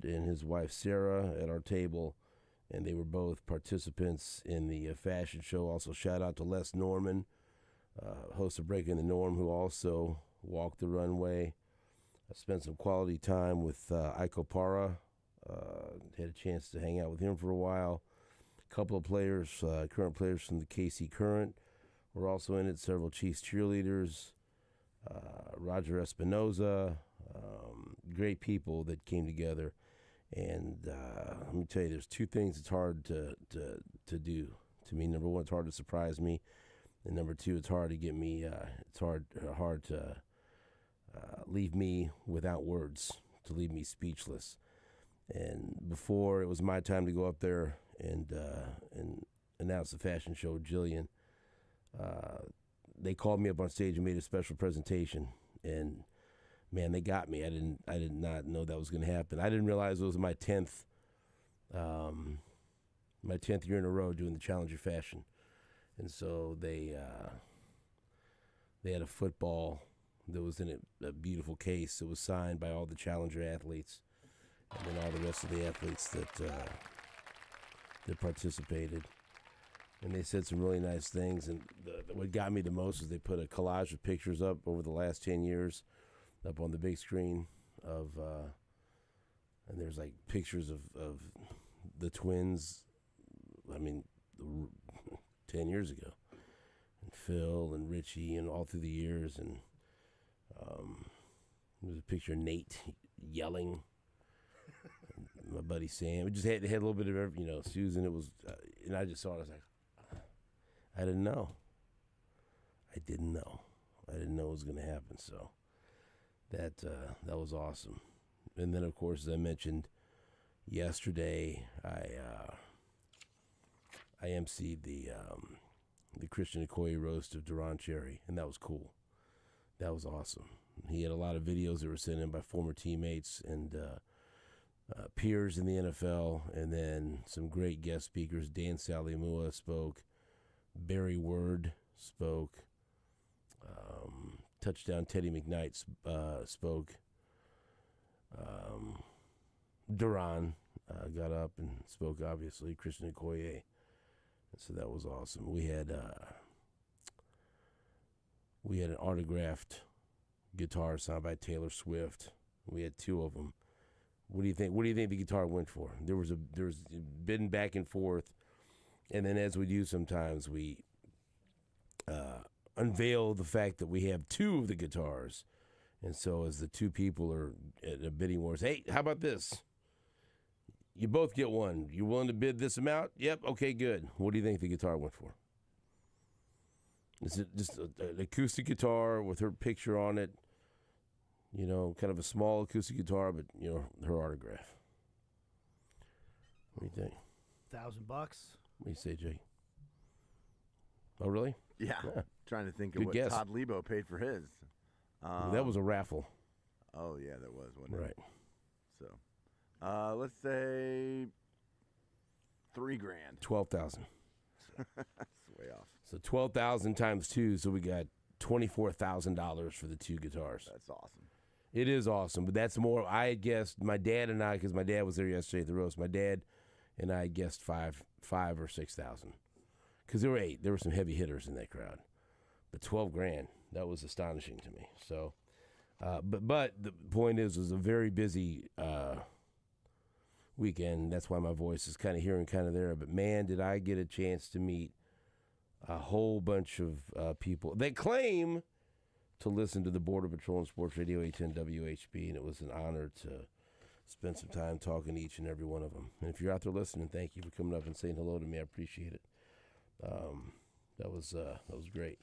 Bernard and his wife Sarah at our table, and they were both participants in the fashion show. Also, shout out to Les Norman, host of Breaking the Norm, who also walked the runway. I spent some quality time with Iko Para. Had a chance to hang out with him for a while. A couple of players, current players from the KC Current, were also in it. Several Chiefs cheerleaders, Roger Espinoza, great people that came together. And let me tell you, there's two things that's hard to do to me. Number one, it's hard to surprise me, and number two, it's hard to get me. It's hard to leave me without words, to leave me speechless. And before it was my time to go up there and announce the fashion show with Jillian, they called me up on stage and made a special presentation. And man, they got me. I did not know that was going to happen. I didn't realize it was my 10th year in a row doing the Challenger fashion. And so they had a football that was in a beautiful case. It was signed by all the Challenger athletes, and then all the rest of the athletes that participated. And they said some really nice things. And what got me the most is they put a collage of pictures up over the last 10 years up on the big screen and there's like pictures of the twins, 10 years ago. And Phil and Richie and all through the years. And there's a picture of Nate yelling. My buddy Sam. It just had a little bit of every, Susan. It was, and I just saw it. I was like, I didn't know. I didn't know it was going to happen. So that was awesome. And then, of course, as I mentioned yesterday, I emceed the Christian Okoye roast of Duron Cherry, and that was cool. That was awesome. He had a lot of videos that were sent in by former teammates and peers in the NFL, and then some great guest speakers. Dan Saliamua spoke. Barry Word spoke. Touchdown Teddy McKnight spoke. Duron got up and spoke, obviously. Christian Okoye. So that was awesome. We had an autographed guitar signed by Taylor Swift. We had two of them. What do you think? What do you think the guitar went for? There was bidding back and forth, and then as we do sometimes, we unveil the fact that we have two of the guitars, and so as the two people are at a bidding wars, hey, how about this? You both get one. You willing to bid this amount? Yep. Okay, good. What do you think the guitar went for? Is it just an acoustic guitar with her picture on it? Kind of a small acoustic guitar, but, her autograph. What do you think? $1,000. What do you say, Jake? Oh, really? Yeah. Trying to think of Good what guess. Todd Lebo paid for his. That was a raffle. Oh, yeah, that was, wasn't it? Right. So, let's say $3,000. 12,000. That's way off. So 12,000 times two, so we got $24,000 for the two guitars. That's awesome. It is awesome, but that's more. I had guessed, my dad and I, because my dad was there yesterday at the roast. My dad and I guessed five or 6,000, because there were 8. There were some heavy hitters in that crowd, but $12,000, that was astonishing to me. So, but the point is, it was a very busy weekend. That's why my voice is kind of here and kind of there. But man, did I get a chance to meet a whole bunch of people that claim to listen to the Border Patrol and Sports Radio 810 WHB, and it was an honor to spend some time talking to each and every one of them. And if you're out there listening, thank you for coming up and saying hello to me. I appreciate it. That was great.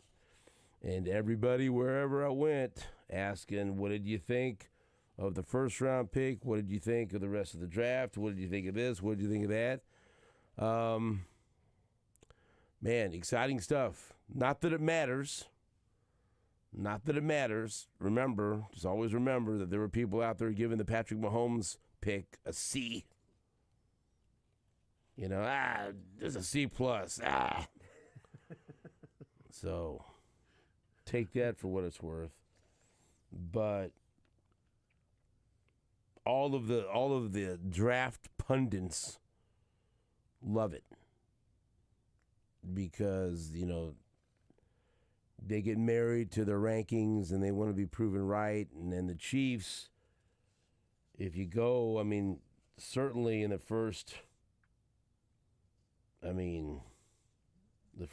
And everybody, wherever I went, asking, what did you think of the first round pick? What did you think of the rest of the draft? What did you think of this? What did you think of that? Man, exciting stuff. Not that it matters. Not that it matters. Remember, just always remember that there were people out there giving the Patrick Mahomes pick a C. There's a C+. So take that for what it's worth. But all of the draft pundits love it because, they get married to their rankings and they want to be proven right. And then the Chiefs, if you go, certainly in the first 4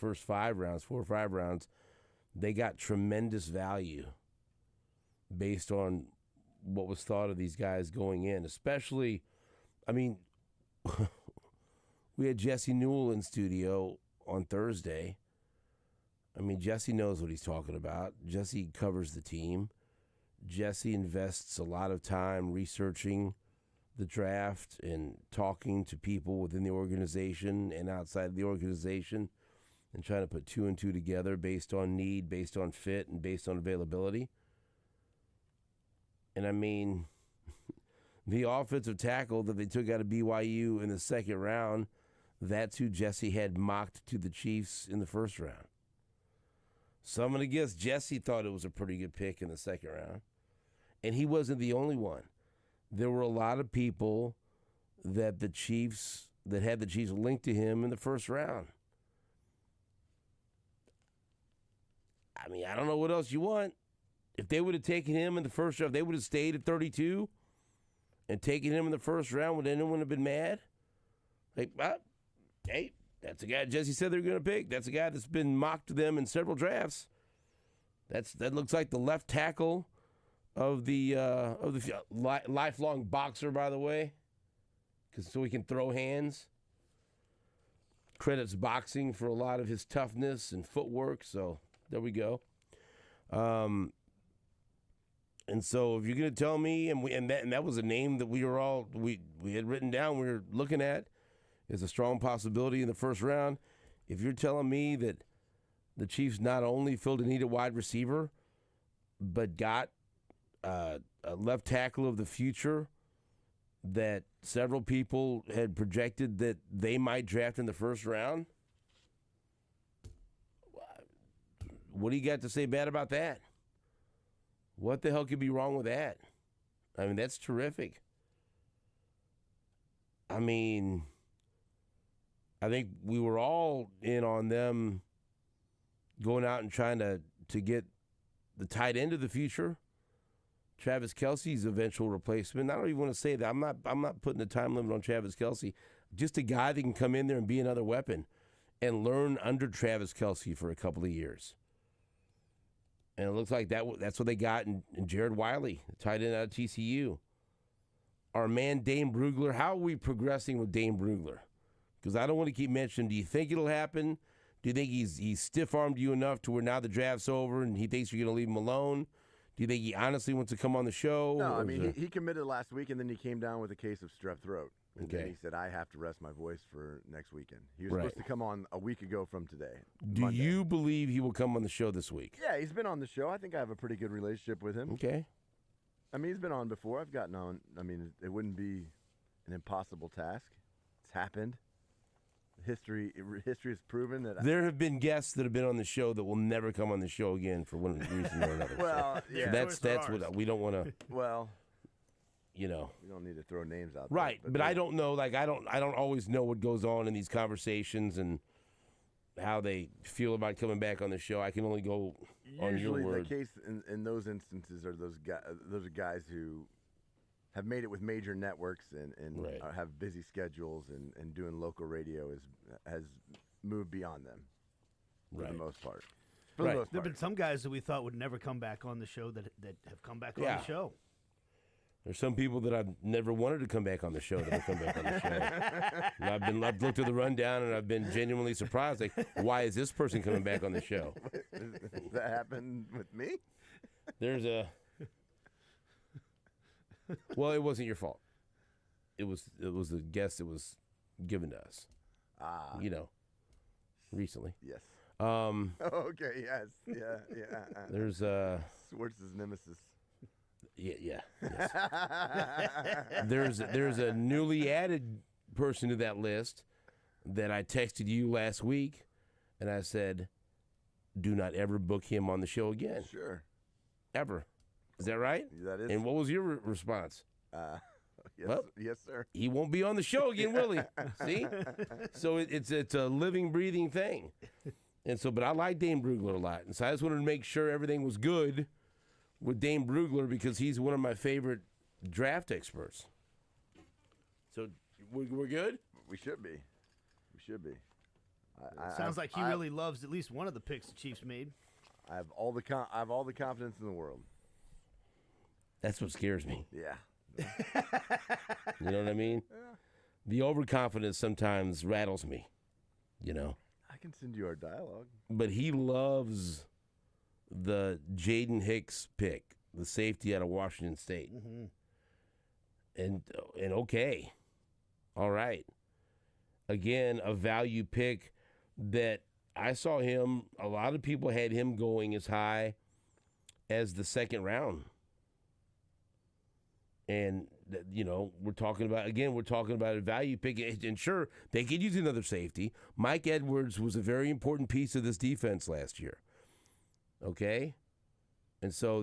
or 5 rounds, they got tremendous value based on what was thought of these guys going in. Especially, we had Jesse Newell in studio on Thursday. Jesse knows what he's talking about. Jesse covers the team. Jesse invests a lot of time researching the draft and talking to people within the organization and outside the organization and trying to put 2 and 2 together based on need, based on fit, and based on availability. And the offensive tackle that they took out of BYU in the second round, that's who Jesse had mocked to the Chiefs in the first round. So I'm going to guess Jesse thought it was a pretty good pick in the second round. And he wasn't the only one. There were a lot of people that had the Chiefs linked to him in the first round. I don't know what else you want. If they would have taken him in the first round, if they would have stayed at 32 and taken him in the first round, would anyone have been mad? Hey, that's the guy Jesse said they were going to pick. That's a guy that's been mocked to them in several drafts. That looks like the left tackle of the lifelong boxer, by the way, so he can throw hands. Credits boxing for a lot of his toughness and footwork. So there we go. And so if you're going to tell me, and that was a name that we had written down, we were looking at, is a strong possibility in the first round. If you're telling me that the Chiefs not only filled a need at wide receiver, but got a left tackle of the future that several people had projected that they might draft in the first round, what do you got to say bad about that? What the hell could be wrong with that? That's terrific. I think we were all in on them going out and trying to get the tight end of the future, Travis Kelce's eventual replacement. I don't even want to say that. I'm not putting a time limit on Travis Kelce. Just a guy that can come in there and be another weapon and learn under Travis Kelce for a couple of years. And it looks like that's what they got in Jared Wiley, the tight end out of TCU. Our man Dane Brugler, how are we progressing with Dane Brugler? Because I don't want to keep mentioning, do you think it'll happen? Do you think he's stiff-armed you enough to where now the draft's over and he thinks you're going to leave him alone? Do you think he honestly wants to come on the show? No, he committed last week, and then he came down with a case of strep throat. And then he said, I have to rest my voice for next weekend. He was supposed to come on a week ago from today. Do you believe he will come on the show this week? Yeah, he's been on the show. I think I have a pretty good relationship with him. Okay. He's been on before. I've gotten on. It wouldn't be an impossible task. It's happened. History has proven that. There have been guests that have been on the show that will never come on the show again for one reason or another. Well, yeah. So that's what we don't want to. Well, we don't need to throw names out. Right, but I don't know. I don't always know what goes on in these conversations and how they feel about coming back on the show. I can only go on your word. Usually, the case in those instances are those are guys who have made it with major networks and have busy schedules and doing local radio has moved beyond them for the most part. There have been some guys that we thought would never come back on the show that have come back on the show. There's some people that I've never wanted to come back on the show that have come back on the show. And I've looked at the rundown and I've been genuinely surprised. Like, why is this person coming back on the show? Does that happen with me? Well, it wasn't your fault. It was the guest that was given to us. Recently. Yes. Okay. Yes. Yeah. There's Schwartz's nemesis. Yeah. Yes. There's a newly added person to that list that I texted you last week, and I said, "Do not ever book him on the show again." Sure. Ever. Is that right? That is. And what was your response? Yes, sir. He won't be on the show again, will he? See? So it's a living, breathing thing. And so, but I like Dane Brugler a lot. And so I just wanted to make sure everything was good with Dane Brugler because he's one of my favorite draft experts. So we're good? We should be. Sounds like he really loves at least one of the picks the Chiefs made. I have all the confidence in the world. That's what scares me. Yeah. You know what I mean? Yeah. The overconfidence sometimes rattles me, you know. I can send you our dialogue. But he loves the Jaden Hicks pick, the safety out of Washington State. Mm-hmm. And okay, all right. Again, a value pick that I saw him, a lot of people had him going as high as the second round. And, you know, we're talking about a value pick. And sure, they could use another safety. Mike Edwards was a very important piece of this defense last year. Okay? And so,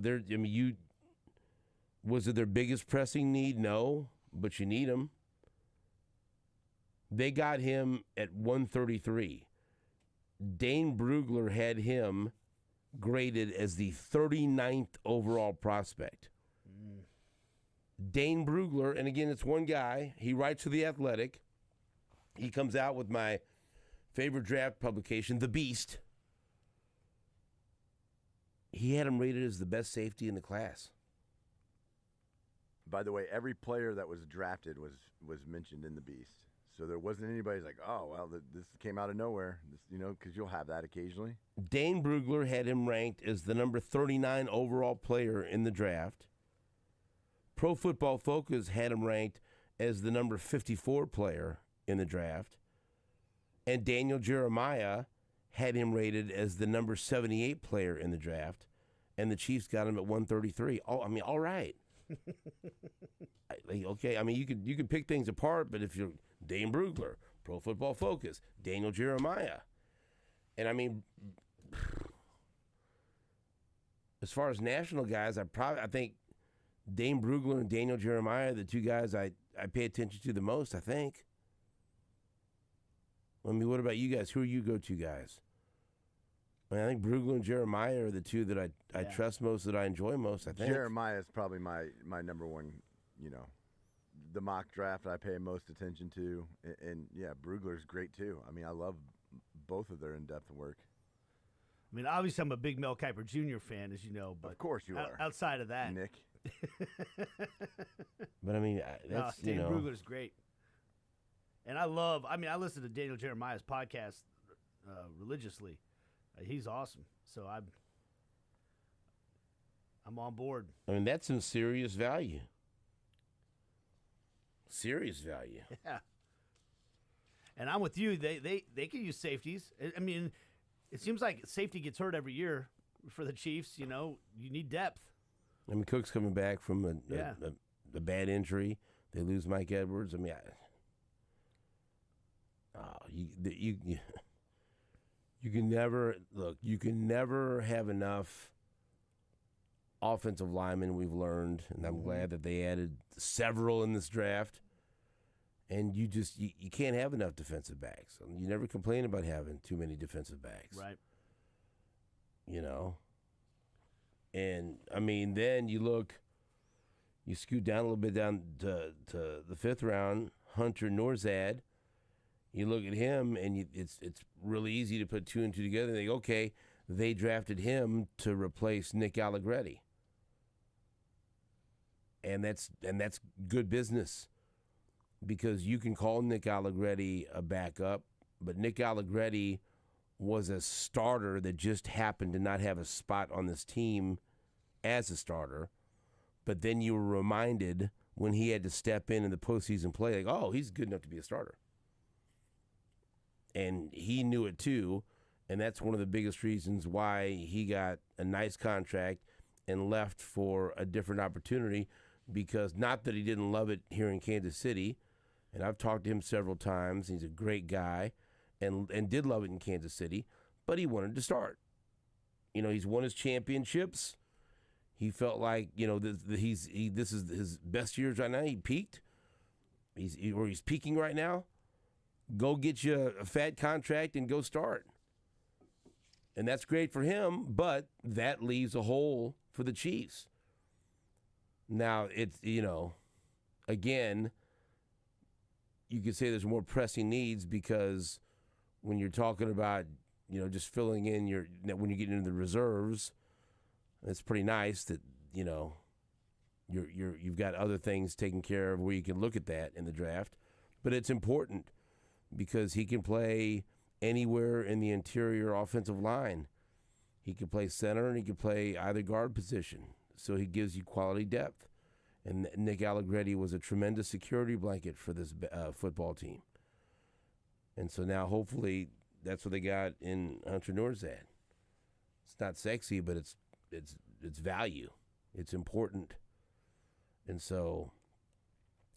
was it their biggest pressing need? No, but you need him. They got him at 133. Dane Brugler had him graded as the 39th overall prospect. Dane Brugler, and again, it's one guy. He writes for The Athletic. He comes out with my favorite draft publication, The Beast. He had him rated as the best safety in the class. By the way, every player that was drafted was mentioned in The Beast. So there wasn't anybody like, oh, well, this came out of nowhere, because you'll have that occasionally. Dane Brugler had him ranked as the number 39 overall player in the draft. Pro Football Focus had him ranked as the number 54 player in the draft. And Daniel Jeremiah had him rated as the number 78 player in the draft. And the Chiefs got him at 133. Oh, I mean, all right. Okay, I mean, you could pick things apart, but if you're Dane Brugler, Pro Football Focus, Daniel Jeremiah. And I mean, as far as national guys, I think Dane Brugler and Daniel Jeremiah are the two guys I pay attention to the most, I think. I mean, what about you guys? Who are you go-to guys? I mean, I think Brugler and Jeremiah are the two that I trust most, that I enjoy most, I think. Jeremiah is probably my number one, the mock draft I pay most attention to. And yeah, Brugler's great too. I mean, I love both of their in-depth work. I mean, obviously I'm a big Mel Kiper Jr. fan, as you know. But of course you are. Outside of that. Nick. But I mean, that's, Dane Brugler's great. And I listen to Daniel Jeremiah's podcast religiously. He's awesome. So I'm on board. I mean, that's some serious value. Serious value. Yeah. And I'm with you. They can use safeties. I mean, it seems like safety gets hurt every year for the Chiefs. You need depth. I mean, Cook's coming back from a bad injury. They lose Mike Edwards. I mean, you can never have enough offensive linemen, we've learned, and I'm glad that they added several in this draft. And you can't have enough defensive backs. You never complain about having too many defensive backs. Right. And, I mean, then you scoot down a little bit down to the fifth round, Hunter Norzad. You look at him, and it's really easy to put two and two together and think, okay, they drafted him to replace Nick Allegretti. And that's good business, because you can call Nick Allegretti a backup, but Nick Allegretti was a starter that just happened to not have a spot on this team as a starter. But then you were reminded when he had to step in the postseason play, like, oh, he's good enough to be a starter. And he knew it too, and that's one of the biggest reasons why he got a nice contract and left for a different opportunity, because not that he didn't love it here in Kansas City, and I've talked to him several times. He's a great guy and did love it in Kansas City, but he wanted to start. He's won his championships. He felt like, this is his best years right now. He peaked, he's peaking right now, go get you a fat contract and go start. And that's great for him, but that leaves a hole for the Chiefs. Now, it's, again, you could say there's more pressing needs because when you're talking about, just filling in when you get into the reserves, it's pretty nice that, you've got other things taken care of where you can look at that in the draft. But it's important because he can play anywhere in the interior offensive line. He can play center and he can play either guard position. So he gives you quality depth. And Nick Allegretti was a tremendous security blanket for this football team. And so now hopefully that's what they got in Hunter Nourzad. It's not sexy, but it's value. It's important. And so,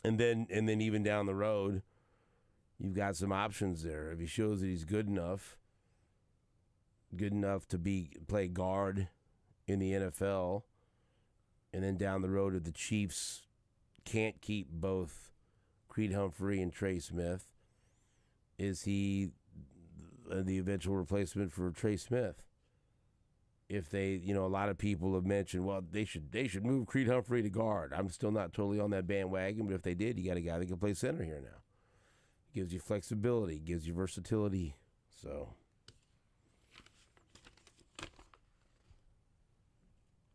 and then even down the road, you've got some options there. If he shows that he's good enough to play guard in the NFL, and then down the road, if the Chiefs can't keep both Creed Humphrey and Trey Smith, is he the eventual replacement for Trey Smith? If they, a lot of people have mentioned, well, they should move Creed Humphrey to guard. I'm still not totally on that bandwagon, but if they did, you got a guy that can play center here now. Gives you flexibility, gives you versatility. So,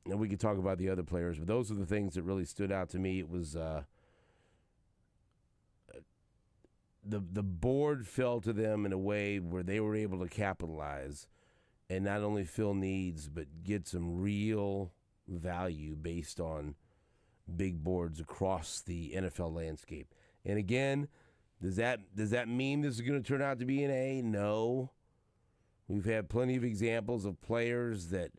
and we could talk about the other players, but those are the things that really stood out to me. It was the board fell to them in a way where they were able to capitalize and not only fill needs, but get some real value based on big boards across the NFL landscape. And again, does that mean this is going to turn out to be an A? No. We've had plenty of examples of players that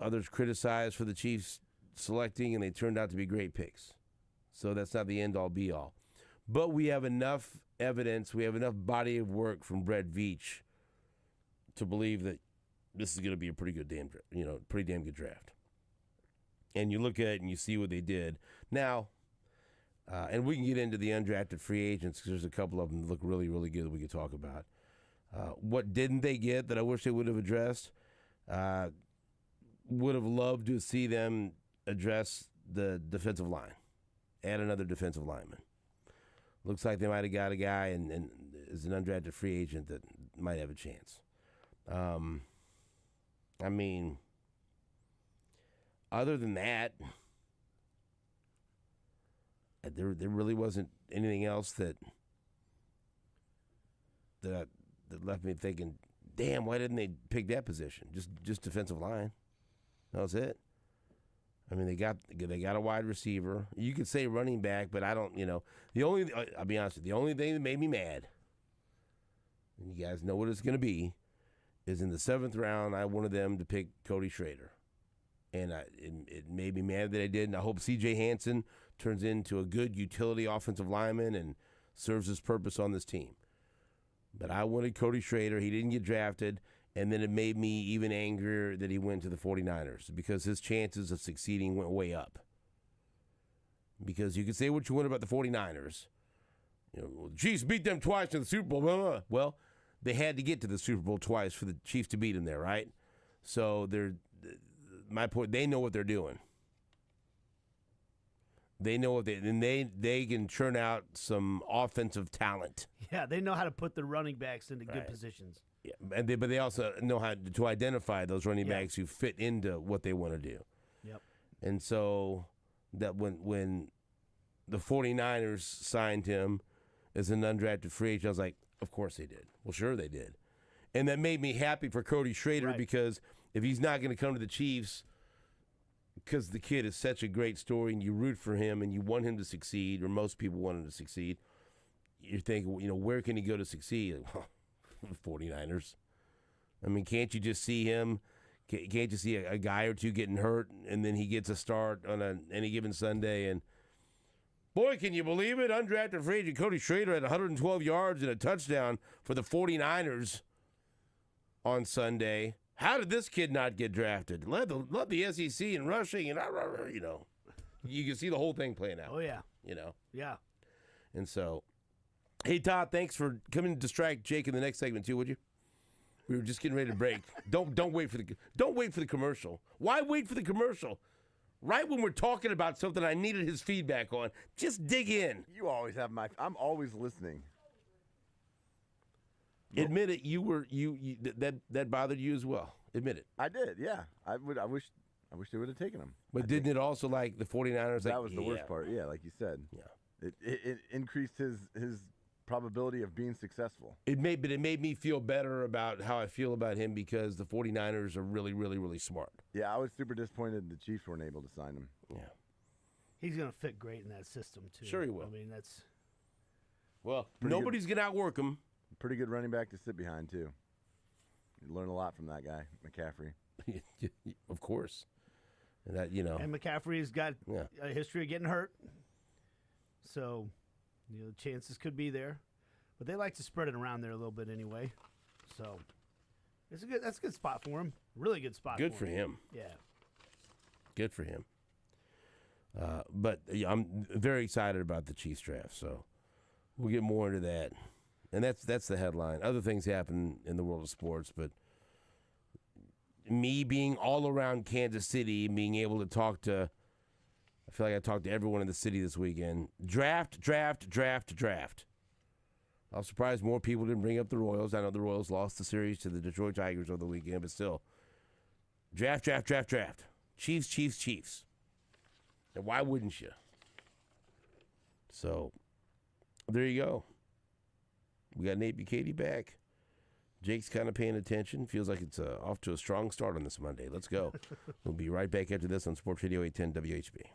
others criticized for the Chiefs selecting, and they turned out to be great picks. So that's not the end-all, be-all. But we have enough evidence, we have enough body of work from Brett Veach to believe that this is going to be a pretty damn good draft. And you look at it and you see what they did. Now, and we can get into the undrafted free agents because there's a couple of them that look really, really good that we could talk about. What didn't they get that I wish they would have addressed? Would have loved to see them address the defensive line. Add another defensive lineman. Looks like they might have got a guy and is an undrafted free agent that might have a chance. I mean, other than that, there really wasn't anything else that left me thinking, damn, why didn't they pick that position? Just defensive line. That was it. I mean, they got a wide receiver. You could say running back, but I don't. I'll be honest with you, the only thing that made me mad, and you guys know what it's going to be, is in the 7th round, I wanted them to pick Cody Schrader. And it made me mad that I did, and I hope C.J. Hansen turns into a good utility offensive lineman and serves his purpose on this team. But I wanted Cody Schrader. He didn't get drafted, and then it made me even angrier that he went to the 49ers because his chances of succeeding went way up. Because you can say what you want about the 49ers. Chiefs beat them twice in the Super Bowl. Blah, blah, blah. Well, they had to get to the Super Bowl twice for the Chiefs to beat them there, right? So my point, they know what they're doing. They know what they can churn out some offensive talent. Yeah, they know how to put the running backs into good positions. Yeah, but they also know how to identify those running backs who fit into what they want to do. Yep. And so that when the 49ers signed him as an undrafted free agent, I was like, of course they did. Well, sure they did. And that made me happy for Cody Schrader because if he's not going to come to the Chiefs because the kid is such a great story and you root for him and you want him to succeed, or most people want him to succeed, you're thinking, where can he go to succeed? 49ers. I mean, can't you just see him? Can't you see a guy or two getting hurt and then he gets a start on any given Sunday? And boy, can you believe it? Undrafted free agent Cody Schrader had 112 yards and a touchdown for the 49ers on Sunday. How did this kid not get drafted? Led the SEC in rushing and You can see the whole thing playing out. Oh, yeah. You know? Yeah. And so, hey, Todd, thanks for coming to distract Jake in the next segment, too, would you? We were just getting ready to break. Don't wait for the commercial. Why wait for the commercial? Right when we're talking about something I needed his feedback on, just dig in. You always have I'm always listening. Admit it. That bothered you as well. Admit it. I did. Yeah. I wish they would have taken him. But didn't it also like the 49ers? That was the worst part. Yeah, like you said. Yeah. It increased his probability of being successful. It made me feel better about how I feel about him because the 49ers are really, really, really smart. Yeah, I was super disappointed the Chiefs weren't able to sign him. Yeah. He's going to fit great in that system, too. Sure he will. I mean, that's... Well, nobody's going to outwork him. Pretty good running back to sit behind, too. You learn a lot from that guy, McCaffrey. Of course. And that, you know. And McCaffrey's got a history of getting hurt. So... You know, chances could be there, but they like to spread it around there a little bit anyway. So that's a good spot for him. Really good spot. Good for him. Yeah. Good for him. But I'm very excited about the Chiefs draft. So we'll get more into that, and that's the headline. Other things happen in the world of sports, but me being all around Kansas City, being able to talk to. I feel like I talked to everyone in the city this weekend. Draft. I was surprised more people didn't bring up the Royals. I know the Royals lost the series to the Detroit Tigers over the weekend, but still. Draft. Chiefs. And why wouldn't you? So, there you go. We got Nate Bukaty back. Jake's kind of paying attention. Feels like it's off to a strong start on this Monday. Let's go. We'll be right back after this on Sports Radio 810 WHB.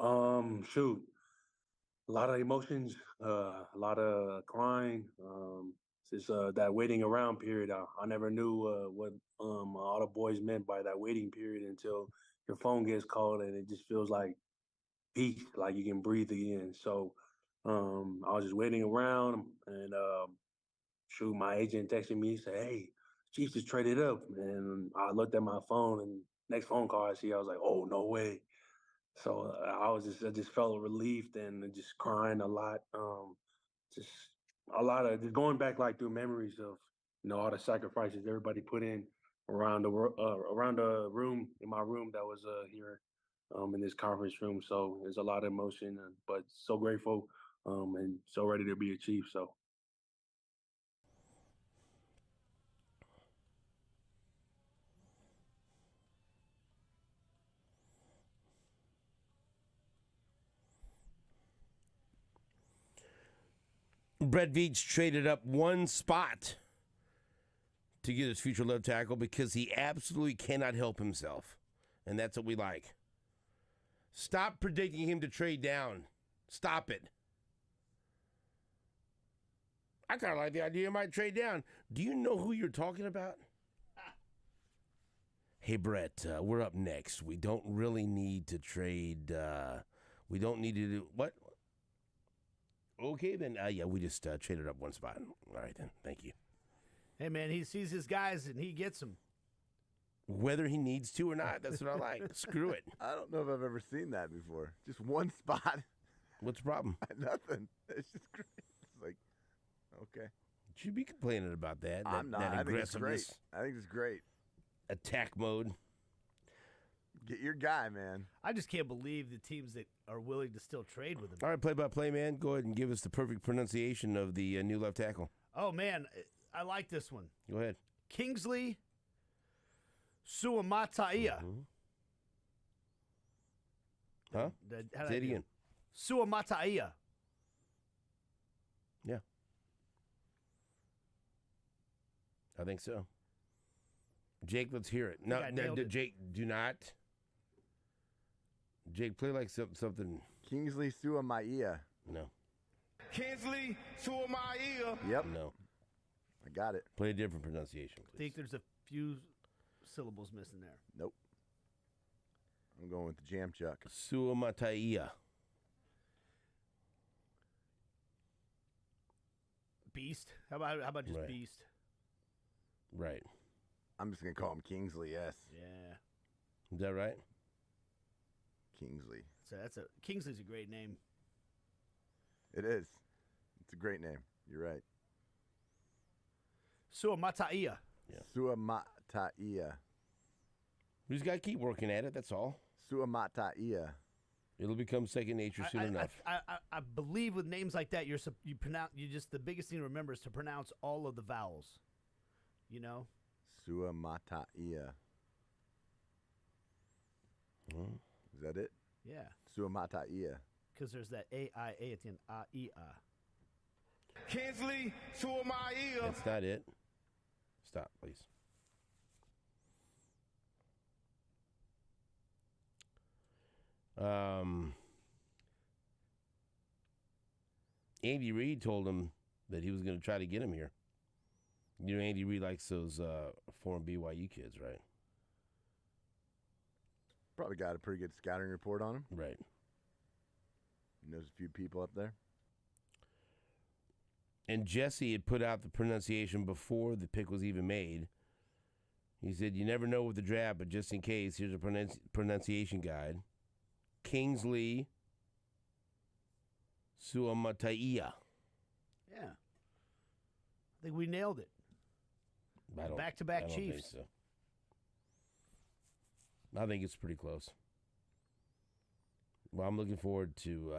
Shoot, a lot of emotions, a lot of crying. It's that waiting around period. I never knew what all the boys meant by that waiting period until your phone gets called and it just feels like peace, like you can breathe again. So I was just waiting around and shoot, my agent texted me and said, "Hey, Chiefs just traded up." And I looked at my phone and next phone call I see, I was like, "Oh, no way." So I just felt relieved and just crying a lot. Just a lot of just going back like through memories of all the sacrifices everybody put in around the room in my room that was here in this conference room. So there's a lot of emotion, but so grateful and so ready to be a Chief. So. Brett Veach traded up one spot to get his future left tackle because he absolutely cannot help himself. And that's what we like. Stop predicting him to trade down. Stop it. I kind of like the idea he might trade down. Do you know who you're talking about? Hey, Brett, we're up next. We don't really need to trade. We don't need to do what? Okay, then. Yeah, we just traded up one spot. All right, then. Thank you. Hey, man, he sees his guys and he gets them. Whether he needs to or not, that's what I like. Screw it. I don't know if I've ever seen that before. Just one spot. What's the problem? Nothing. It's just great. It's like, okay. You should be complaining about that. I'm not. That I think it's great. aggressiveness. I think it's great. Attack mode. Get your guy, man. I just can't believe the teams that are willing to still trade with him. All right, play-by-play, man. Go ahead and give us the perfect pronunciation of the new left tackle. Oh, man, I like this one. Go ahead. Kingsley Suamataia. Mm-hmm. Huh? Say it again. Suamataia. Yeah. I think so. Jake, let's hear it. No, Jake, do not. Jake, play like something. Kingsley Suamataia. No. Kingsley Suamataia. Yep. No. I got it. Play a different pronunciation, I please. think there's a few syllables missing there. Nope. I'm going with the jam chuck. Suamataia. Beast. How about just Right. Beast? Right. I'm just going to call him Kingsley, yes. Yeah. Is that right? Kingsley. So Kingsley's a great name. It is. It's a great name. You're right. Suamataia. Yeah. Suamataia. We just got to keep working at it, that's all. Suamataia. It'll become second nature soon enough. I believe with names like that, you just the biggest thing to remember is to pronounce all of the vowels. You know? Suamataia. Hmm? Is that it? Yeah. Suamataia. Because there's that A-I-A at the end. A-I-A. Kingsley Suamataia. That's not it. Stop, please. Andy Reid told him that he was going to try to get him here. You know, Andy Reid likes those former BYU kids, right? Probably got a pretty good scouting report on him. Right. He knows a few people up there. And Jesse had put out the pronunciation before the pick was even made. He said, you never know with the draft, but just in case, here's a pronunciation guide. Kingsley Suamataia. Yeah. I think we nailed it. Back-to-back Chiefs. Think so. I think it's pretty close. Well, I'm looking forward to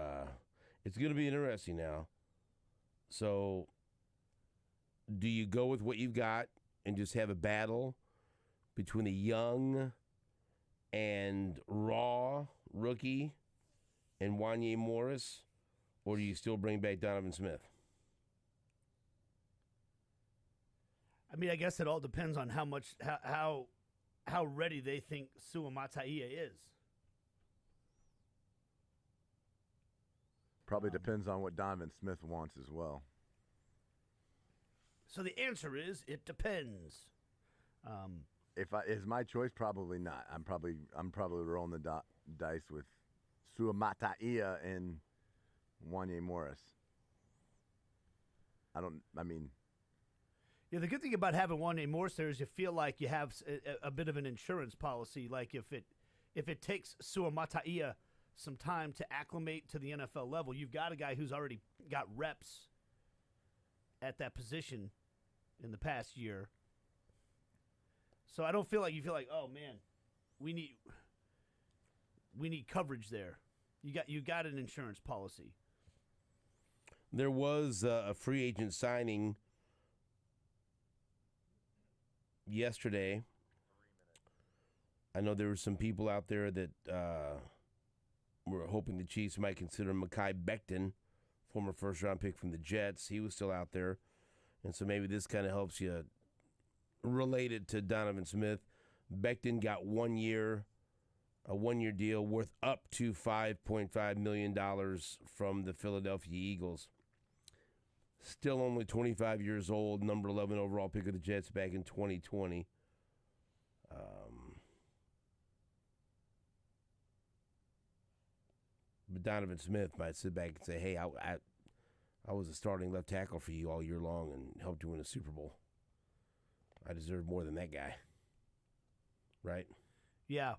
it's going to be interesting now. So, do you go with what you've got and just have a battle between a young and raw rookie and Wanye Morris, or do you still bring back Donovan Smith? I mean, I guess it all depends on how ready they think Suamataia is. Probably depends on what Donovan Smith wants as well. So the answer is it depends. If is my choice, probably not. I'm probably rolling the dice with Suamataia and Wanye Morris. Yeah, the good thing about having Wanye Morris there is you feel like you have a bit of an insurance policy. Like if it takes Suamataia some time to acclimate to the NFL level, you've got a guy who's already got reps at that position in the past year. So I don't feel like you feel like, oh man, we need coverage there. You got an insurance policy. There was a free agent signing yesterday. I know there were some people out there that were hoping the Chiefs might consider Mekhi Becton, former first-round pick from the Jets. He was still out there. And so maybe this kind of helps you relate it to Donovan Smith. Becton got a one-year deal worth up to $5.5 million from the Philadelphia Eagles. Still only 25 years old, number 11 overall pick of the Jets back in 2020. But Donovan Smith might sit back and say, hey, I was a starting left tackle for you all year long and helped you win a Super Bowl. I deserve more than that guy. Right? Yeah.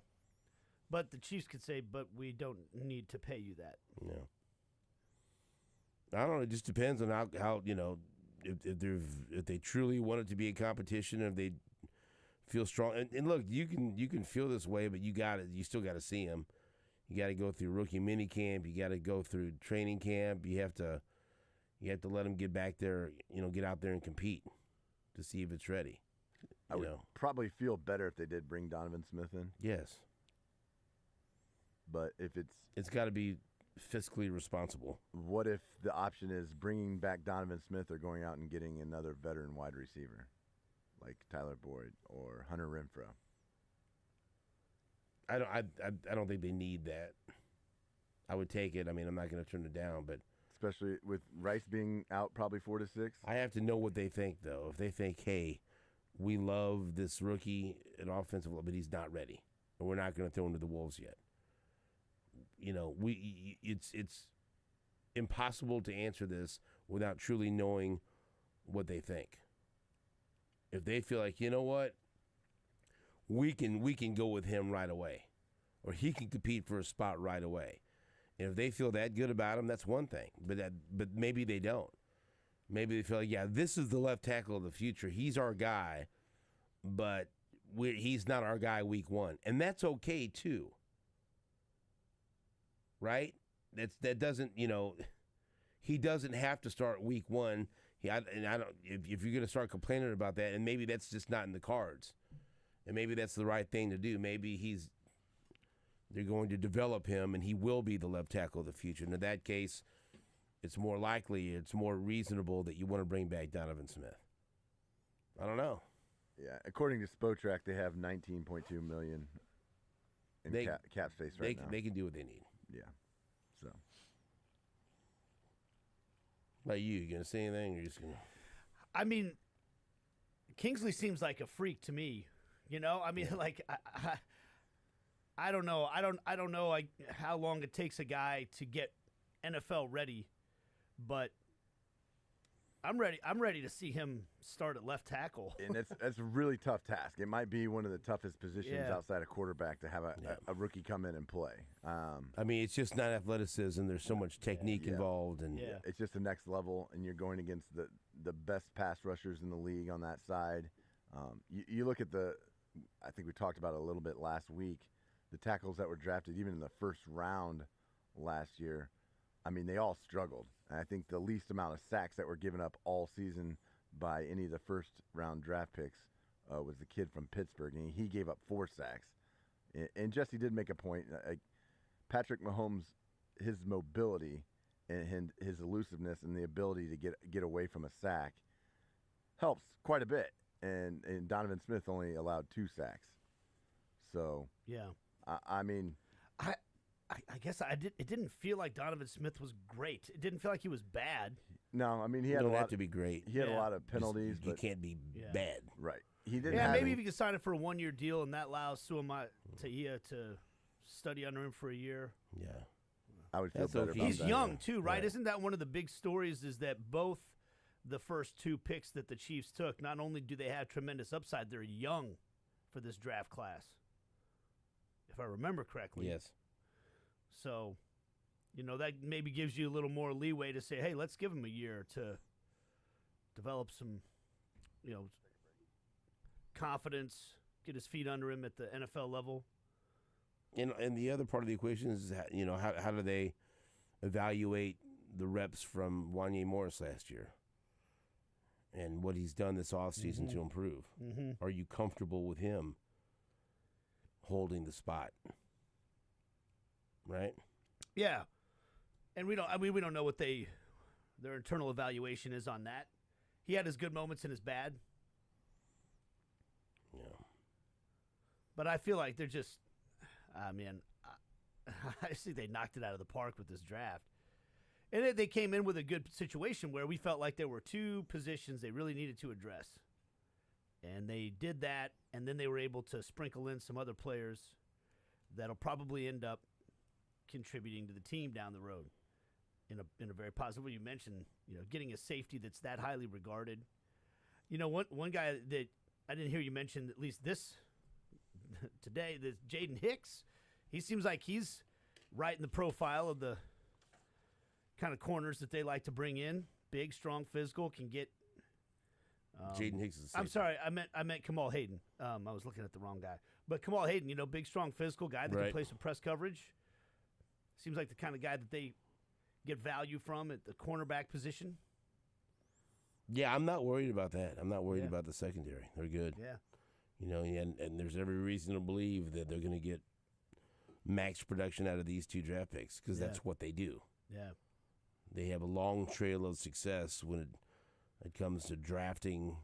But the Chiefs could say, but we don't need to pay you that. Yeah. I don't know. It just depends on how if they truly want it to be a competition, if they feel strong. And look, you can feel this way, but you still got to see them. You got to go through rookie mini camp. You got to go through training camp. You have to let them get back there. Get out there and compete to see if it's ready. I would probably feel better if they did bring Donovan Smith in. Yes, but if it's got to be fiscally responsible. What if the option is bringing back Donovan Smith or going out and getting another veteran wide receiver like Tyler Boyd or Hunter Renfrow? I don't think they need that. I would take it. I mean, I'm not going to turn it down, but especially with Rice being out probably 4 to 6. I have to know what they think, though. If they think, hey, we love this rookie at offensive level, but he's not ready, and we're not going to throw him to the wolves yet. It's impossible to answer this without truly knowing what they think. If they feel like, you know what, we can go with him right away, or he can compete for a spot right away. And if they feel that good about him, that's one thing. But maybe they don't. Maybe they feel like, yeah, this is the left tackle of the future. He's our guy, but he's not our guy week one, and that's okay too. Right? That doesn't, he doesn't have to start week one. I don't. If you're going to start complaining about that, and maybe that's just not in the cards, and maybe that's the right thing to do. Maybe they're going to develop him, and he will be the left tackle of the future. And in that case, it's more reasonable that you want to bring back Donovan Smith. I don't know. Yeah, according to Spotrac, they have $19.2 million in cap space right now. They can do what they need. Yeah. So. Like you gonna say anything? Or you're just gonna... I mean, Kingsley seems like a freak to me. I mean, like I don't know. I don't know how long it takes a guy to get NFL ready, but I'm ready to see him start at left tackle. And that's a really tough task. It might be one of the toughest positions outside of quarterback to have a rookie come in and play. I mean, it's just not athleticism. There's so much technique involved, and it's just the next level. And you're going against the best pass rushers in the league on that side. You look at I think we talked about it a little bit last week. The tackles that were drafted, even in the first round last year, I mean, they all struggled. And I think the least amount of sacks that were given up all season by any of the first-round draft picks was the kid from Pittsburgh, and he gave up 4 sacks. And Jesse did make a point. Patrick Mahomes, his mobility and his elusiveness and the ability to get away from a sack helps quite a bit. And Donovan Smith only allowed 2 sacks. So, yeah. I mean, I guess it didn't feel like Donovan Smith was great. It didn't feel like he was bad. No, I mean he You had don't a lot have to be great. He had a lot of penalties, You but can't be bad. right. He didn't. Yeah, have maybe any- if you could sign it for a 1-year deal and that allows Suamataia to study under him for a year. Yeah. I would feel That's better okay. about He's that. young too, right? Right. Isn't that one of the big stories? Is that both the first 2 picks that the Chiefs took, not only do they have tremendous upside, they're young for this draft class, if I remember correctly. Yes. So, that maybe gives you a little more leeway to say, hey, let's give him a year to develop some, confidence, get his feet under him at the NFL level. And the other part of the equation is, how do they evaluate the reps from Wanye Morris last year and what he's done this offseason to improve? Mm-hmm. Are you comfortable with him holding the spot? Right? Yeah. And we don't know what their internal evaluation is on that. He had his good moments and his bad. Yeah. But I feel like they're just, I think they knocked it out of the park with this draft. And they came in with a good situation where we felt like there were 2 positions they really needed to address. And they did that, and then they were able to sprinkle in some other players that'll probably end up contributing to the team down the road in a very positive way. You mentioned, getting a safety that's that highly regarded. One guy that I didn't hear you mention, at least this today, this Jaden Hicks. He seems like he's right in the profile of the kind of corners that they like to bring in. Big, strong, physical, can get. Jaden Hicks is. I'm sorry, I meant Kamal Hayden. I was looking at the wrong guy, but Kamal Hayden, big, strong, physical guy that can play some press coverage. Seems like the kind of guy that they get value from at the cornerback position. Yeah, I'm not worried about that. I'm not worried about the secondary. They're good. Yeah. And there's every reason to believe that they're going to get max production out of these 2 draft picks because that's what they do. Yeah. They have a long trail of success when it comes to drafting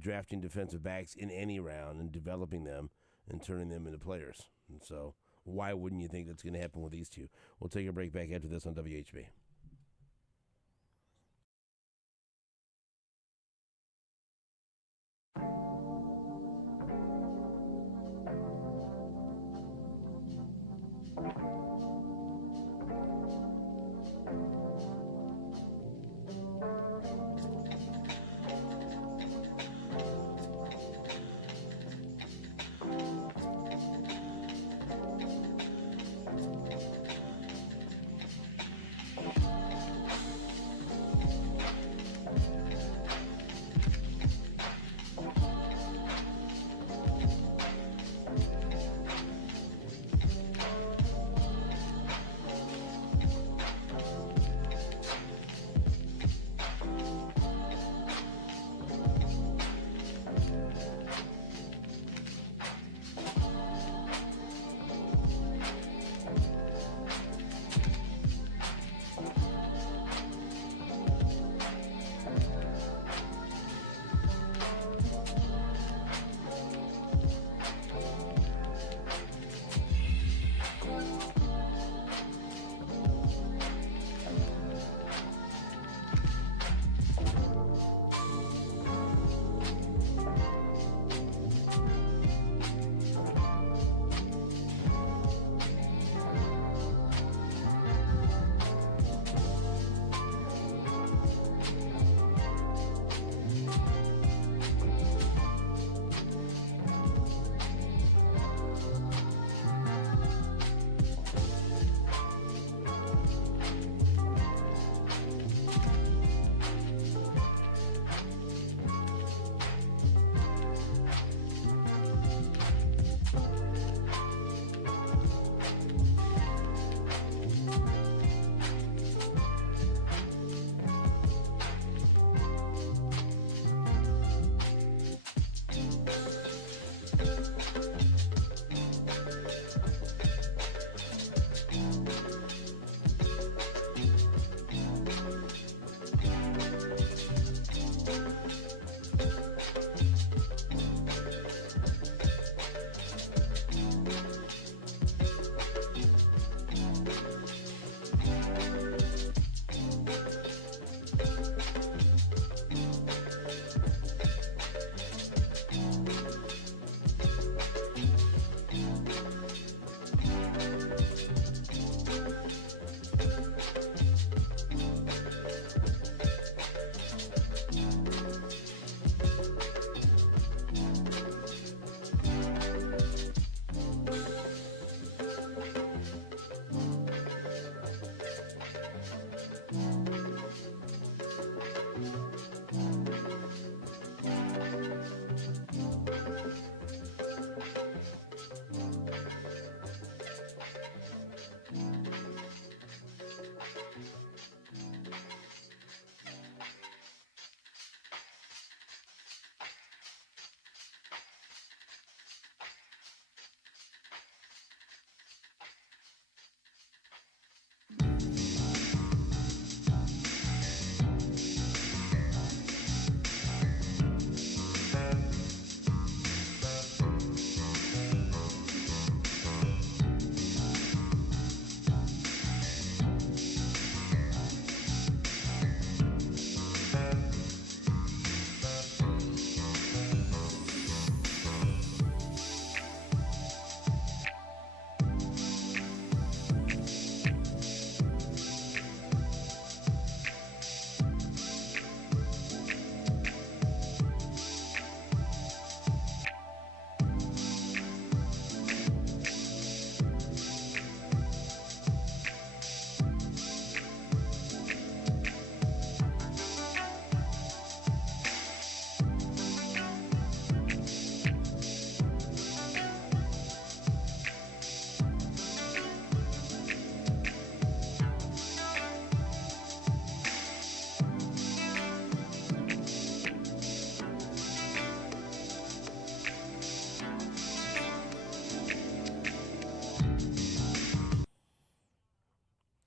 defensive backs in any round and developing them and turning them into players. And so why wouldn't you think that's going to happen with these 2? We'll take a break back after this on WHB.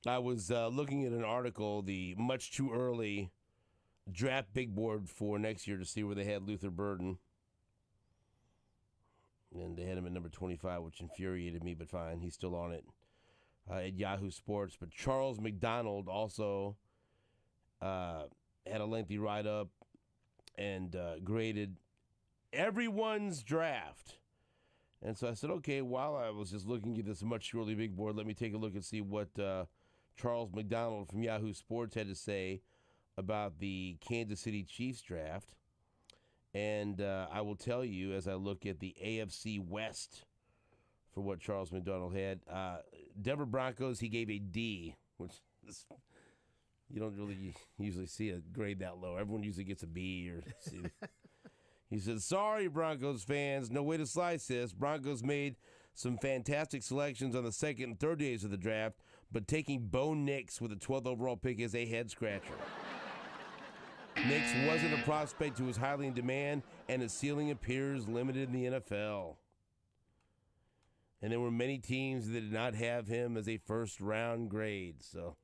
I was looking at an article, the much too early draft big board for next year to see where they had Luther Burden. And they had him at number 25, which infuriated me, but fine. He's still on it at Yahoo Sports. But Charles McDonald also had a lengthy write-up and graded everyone's draft. And so I said, okay, while I was just looking at this much too early big board, let me take a look and see what Charles McDonald from Yahoo Sports had to say about the Kansas City Chiefs draft. And I will tell you, as I look at the AFC West for what Charles McDonald had, Denver Broncos, he gave a D, which is, you don't really usually see a grade that low. Everyone usually gets a B or C. He said, sorry, Broncos fans, no way to slice this. Broncos made some fantastic selections on the second and third days of the draft, but taking Bo Nix with the 12th overall pick is a head-scratcher. Nix wasn't a prospect who was highly in demand, and his ceiling appears limited in the NFL. And there were many teams that did not have him as a first-round grade. So,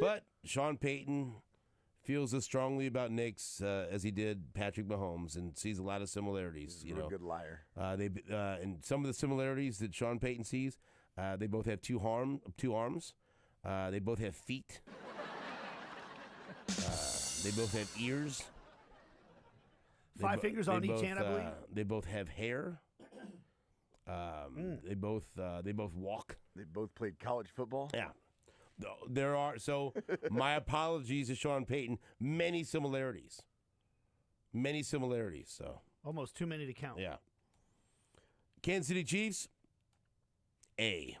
but Sean Payton feels as strongly about Nix as he did Patrick Mahomes, and sees a lot of similarities. He's a good liar. And some of the similarities that Sean Payton sees, they both have two arms. They both have feet. They both have ears. Five fingers on each hand, I believe. They both have hair. They both walk. They both played college football. Yeah. There are, so my apologies to Sean Payton. Many similarities. So Almost too many to count. yeah. Kansas City Chiefs, A.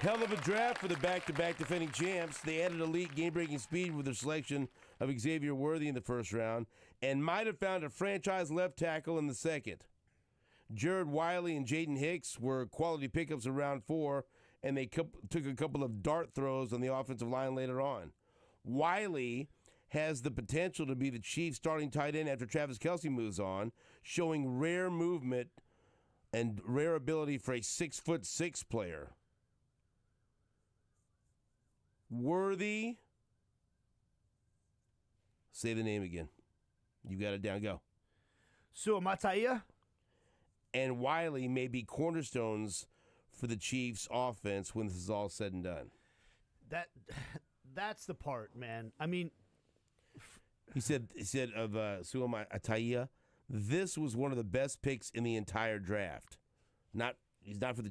Hell of a draft for the back-to-back defending champs. They added elite game-breaking speed with their selection of Xavier Worthy in the first round, and might have found a franchise left tackle in the second. Jared Wiley and Jaden Hicks were quality pickups in round 4, and they took a couple of dart throws on the offensive line later on. Wiley has the potential to be the Chiefs' starting tight end after Travis Kelce moves on, showing rare movement and rare ability for a 6'6" player. Worthy. Say the name again. You got it down. Go. Suamataia. And Wiley may be cornerstones for the Chiefs' offense when this is all said and done. That's the part, man. I mean, he said of Suamataia, this was one of the best picks in the entire draft. He's not for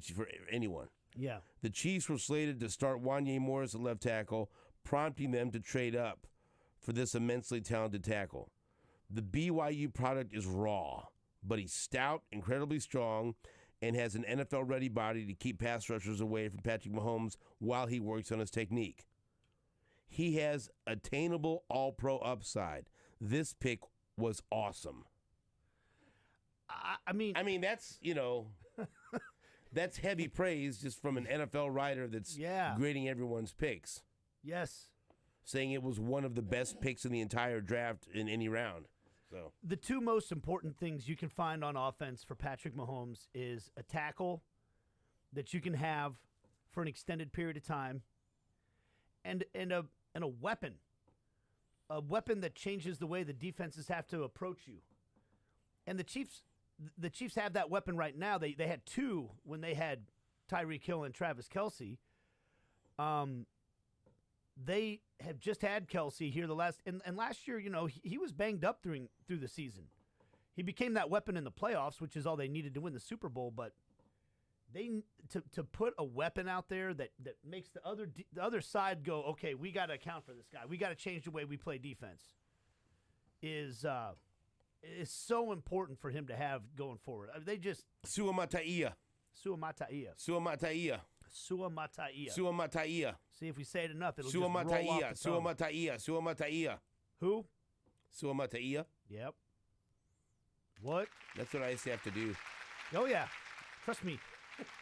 anyone. Yeah. The Chiefs were slated to start Wanye Morris at left tackle, prompting them to trade up for this immensely talented tackle. The BYU product is raw, but he's stout, incredibly strong, and has an NFL-ready body to keep pass rushers away from Patrick Mahomes while he works on his technique. He has attainable all-pro upside. This pick was awesome. I mean, that's, that's heavy praise just from an NFL writer that's grading everyone's picks. Yes. Saying it was one of the best picks in the entire draft in any round. So the two most important things you can find on offense for Patrick Mahomes is a tackle that you can have for an extended period of time, and a weapon that changes the way the defenses have to approach you. And the Chiefs have that weapon right now. They had two when they had Tyreek Hill and Travis Kelce. They have just had Kelce here and last year, he was banged up through the season. He became that weapon in the playoffs, which is all they needed to win the Super Bowl. But they to put a weapon out there that makes the other side go, okay, we got to account for this guy. We got to change the way we play defense. Is so important for him to have going forward. They just Suamataia. See if we say it enough, it'll just roll off the tongue. Suamataia. Who? Suamataia. Yep. What? That's what I used to have to do. Oh yeah, trust me.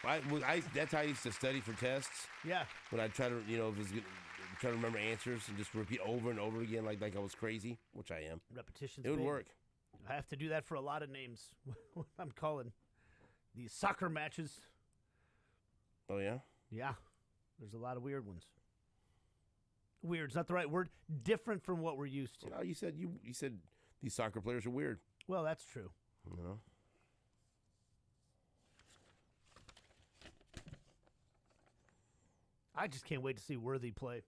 That's how I used to study for tests. Yeah. When I try to, try to remember answers and just repeat over and over again like I was crazy, which I am. Repetitions. It would work. I have to do that for a lot of names when I'm calling these soccer matches. Oh, yeah? Yeah, there's a lot of weird ones. Weird's not the right word. Different from what we're used to. No, you said these soccer players are weird. Well, that's true. No. I just can't wait to see Worthy play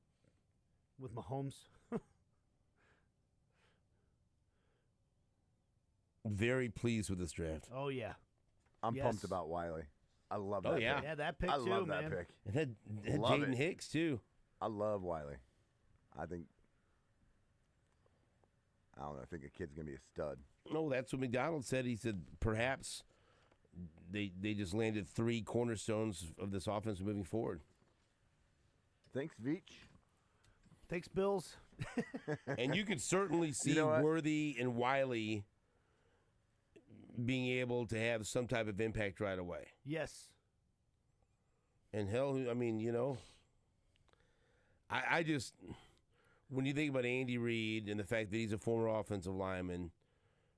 with Mahomes. Very pleased with this draft. Oh, yeah. I'm Yes. pumped about Wiley. I love that. yeah. pick. Yeah, that pick I too, love man. that pick. It had Love Jaden it. Hicks too. I love Wiley. I don't know. I think the kid's gonna be a stud. No, that's what McDonald said. He said perhaps they just landed 3 cornerstones of this offense moving forward. Thanks, Veach. Thanks, Bills. And you could certainly see know what? Worthy and Wiley being able to have some type of impact right away. Yes. And hell, I mean, I just, when you think about Andy Reid and the fact that he's a former offensive lineman,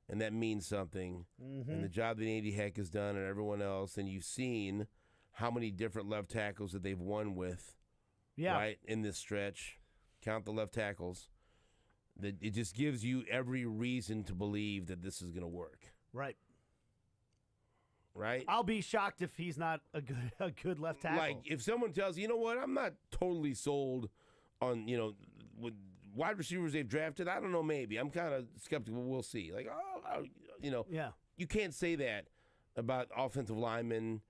and that means something, and the job that Andy Heck has done and everyone else, and you've seen how many different left tackles that they've won with, right, in this stretch, count the left tackles, that it just gives you every reason to believe that this is going to work. Right. Right? I'll be shocked if he's not a good left tackle. Like, if someone tells you know what, I'm not totally sold on, with wide receivers they've drafted, I don't know, maybe. I'm kind of skeptical. We'll see. Like, Yeah. You can't say that about offensive linemen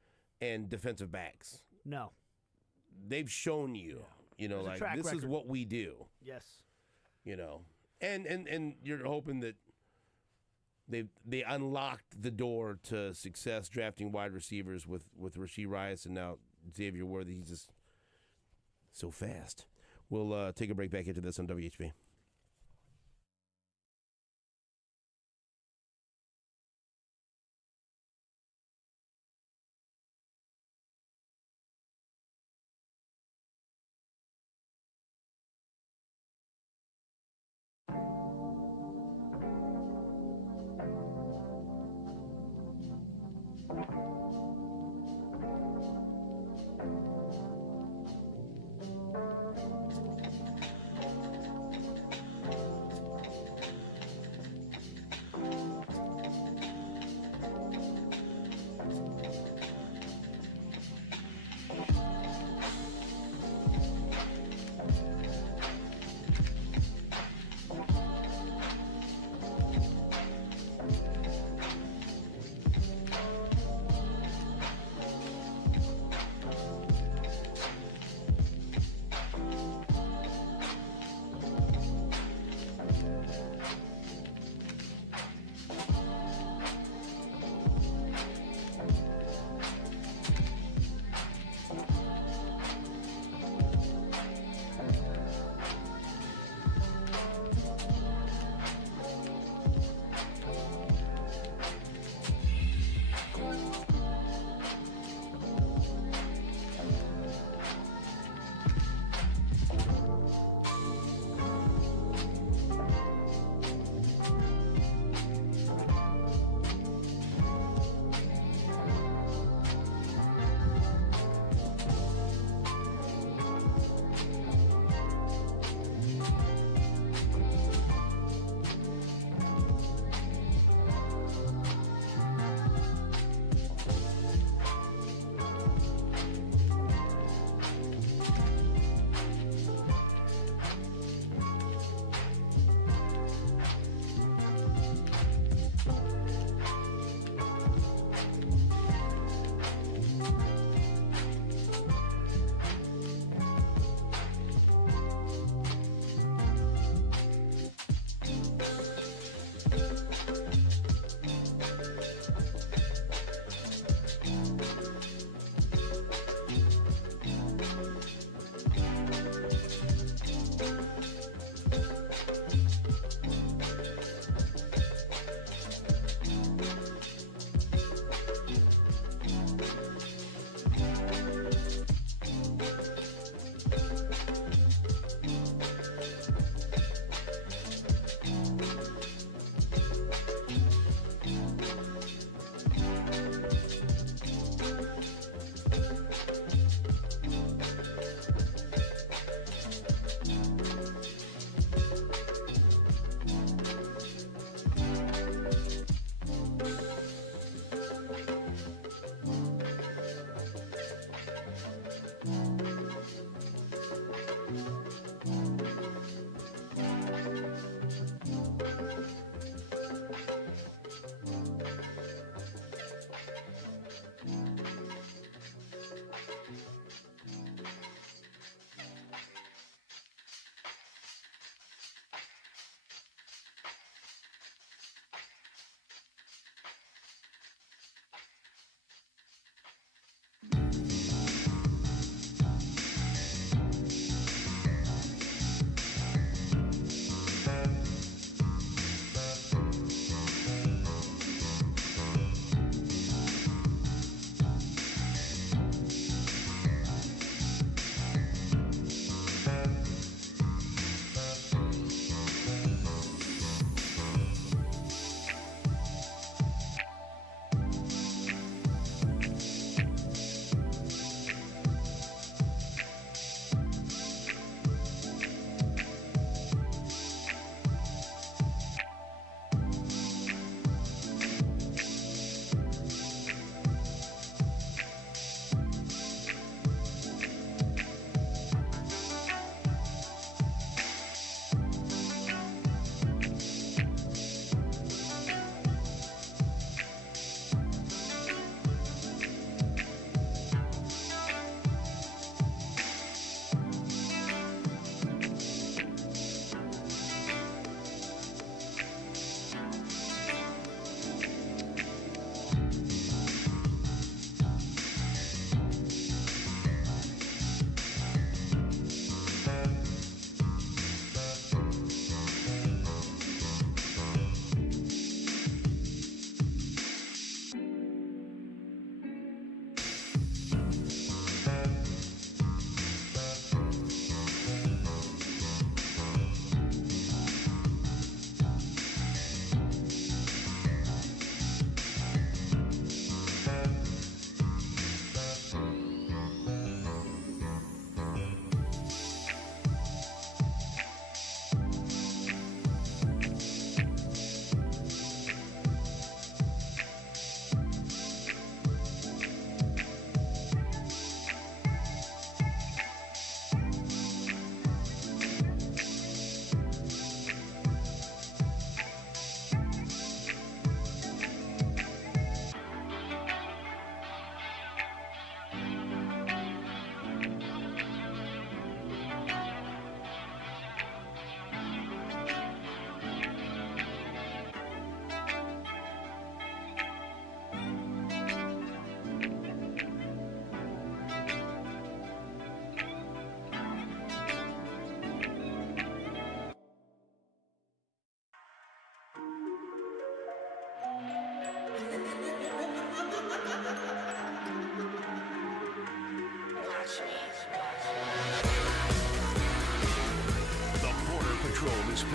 and defensive backs. No. They've shown you, There's a like, track this is record. what we do, Yes. And you're hoping that they unlocked the door to success drafting wide receivers with Rashee Rice and now Xavier Worthy. He's just so fast. We'll take a break back into this on WHB.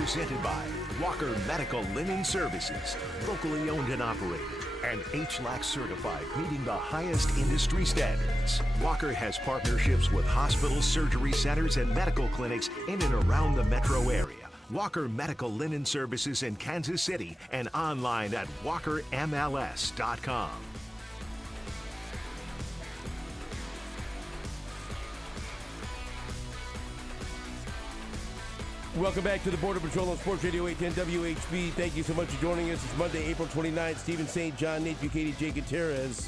Presented by Walker Medical Linen Services, locally owned and operated, and HLAC certified, meeting the highest industry standards. Walker has partnerships with hospitals, surgery centers, and medical clinics in and around the metro area. Walker Medical Linen Services in Kansas City and online at walkermls.com. Welcome back to the Border Patrol on Sports Radio 810 WHB. Thank you so much for joining us. It's Monday, April 29th. Stephen St. John, Nate Bukaty, Jake Gutierrez.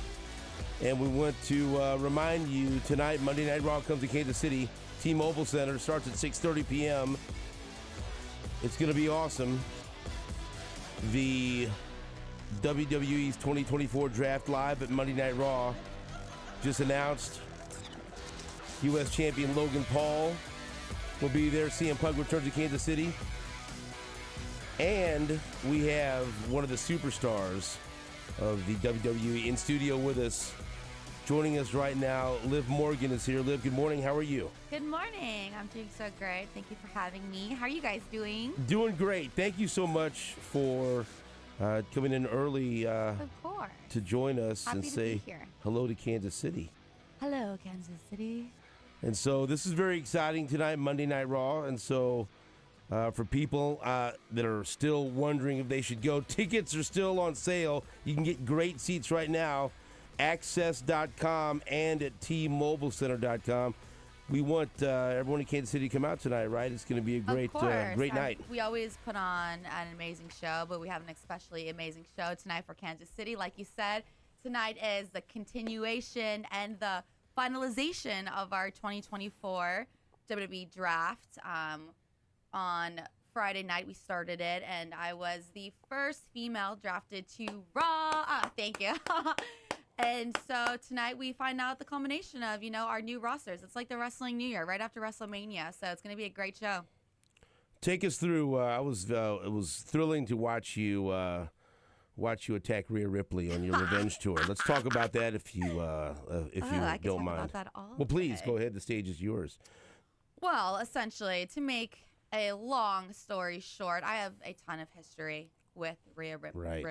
And we want to remind you tonight, Monday Night Raw comes to Kansas City. T-Mobile Center starts at 6:30 p.m. It's going to be awesome. The WWE's 2024 Draft Live at Monday Night Raw just announced. U.S. Champion Logan Paul will be there. CM Punk returns to Kansas City. And we have one of the superstars of the WWE in studio with us. Joining us right now, Liv Morgan is here. Liv, good morning. How are you? Good morning. I'm doing so great. Thank you for having me. How are you guys doing? Doing great. Thank you so much for coming in early Of course. to join us Happy and to say be here. hello to Kansas City. Hello, Kansas City. And so this is very exciting tonight, Monday Night Raw. And so for people that are still wondering if they should go, tickets are still on sale. You can get great seats right now, access.com and at tmobilecenter.com. We want everyone in Kansas City to come out tonight, right? It's going to be a great great night. We always put on an amazing show, but we have an especially amazing show tonight for Kansas City. Like you said, tonight is the continuation and the finalization of our 2024 WWE Draft. On Friday night, we started it, and I was the first female drafted to Raw. Thank you. And so tonight we find out the culmination of, our new rosters. It's like the Wrestling New Year right after WrestleMania, so it's going to be a great show. Take us through. It was thrilling to watch you attack Rhea Ripley on your revenge tour. Let's talk about that if you I could don't talk mind. about that all Well, please day. go ahead. The stage is yours. Well, essentially, to make a long story short, I have a ton of history with Rhea Ripley. Right.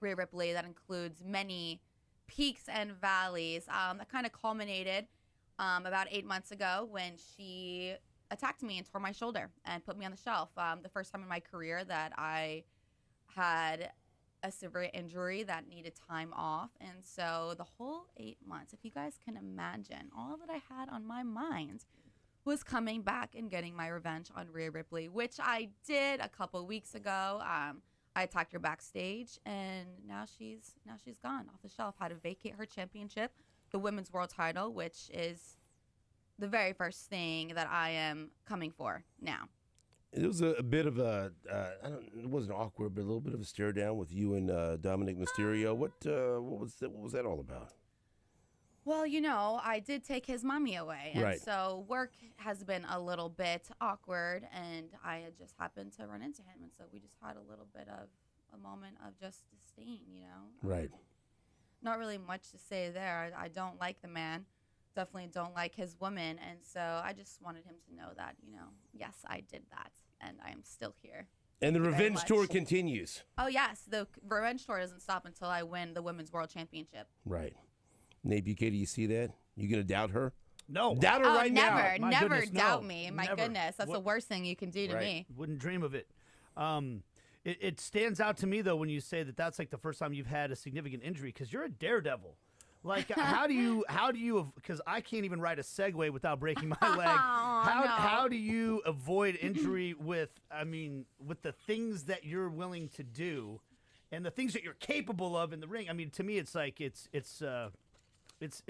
Rhea Ripley that includes many peaks and valleys. That kind of culminated about 8 months ago when she attacked me and tore my shoulder and put me on the shelf. The first time in my career that I had a severe injury that needed time off. And so the whole 8 months, if you guys can imagine, all that I had on my mind was coming back and getting my revenge on Rhea Ripley, which I did a couple weeks ago. I attacked her backstage, and now she's gone off the shelf. Had to vacate her championship, the women's world title, which is the very first thing that I am coming for now. It was a bit of a, it wasn't awkward, but a little bit of a stare down with you and Dominic Mysterio. What was that all about? Well, I did take his mommy away, and Right. so work has been a little bit awkward, and I had just happened to run into him, and so we just had a little bit of a moment of just disdain, Right. Not really much to say there. I don't like the man. Definitely don't like his woman, and so I just wanted him to know that, yes, I did that, and I am still here. And the Thank you very revenge tour much. continues. Oh, yes, the revenge tour doesn't stop until I win the women's world championship. Right. Nate Bukaty, you see that? You going to doubt her? No. Doubt her right now. never, My never goodness, doubt no. me. My Never. goodness, that's the worst thing you can do to Right. me. Wouldn't dream of it. It stands out to me, though, when you say that that's like the first time you've had a significant injury, because you're a daredevil. Like, how do you, because I can't even ride a Segway without breaking my leg. How do you avoid injury with the things that you're willing to do and the things that you're capable of in the ring? I mean, to me, it's like, it's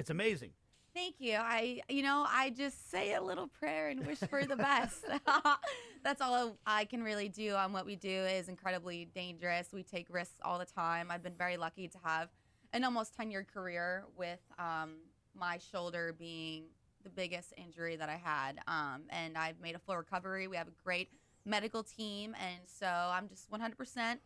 amazing. Thank you. I just say a little prayer and wish for the best. That's all I can really do. What we do is incredibly dangerous. We take risks all the time. I've been very lucky to have an almost 10-year career with my shoulder being the biggest injury that I had. And I've made a full recovery. We have a great medical team. And so I'm just 100%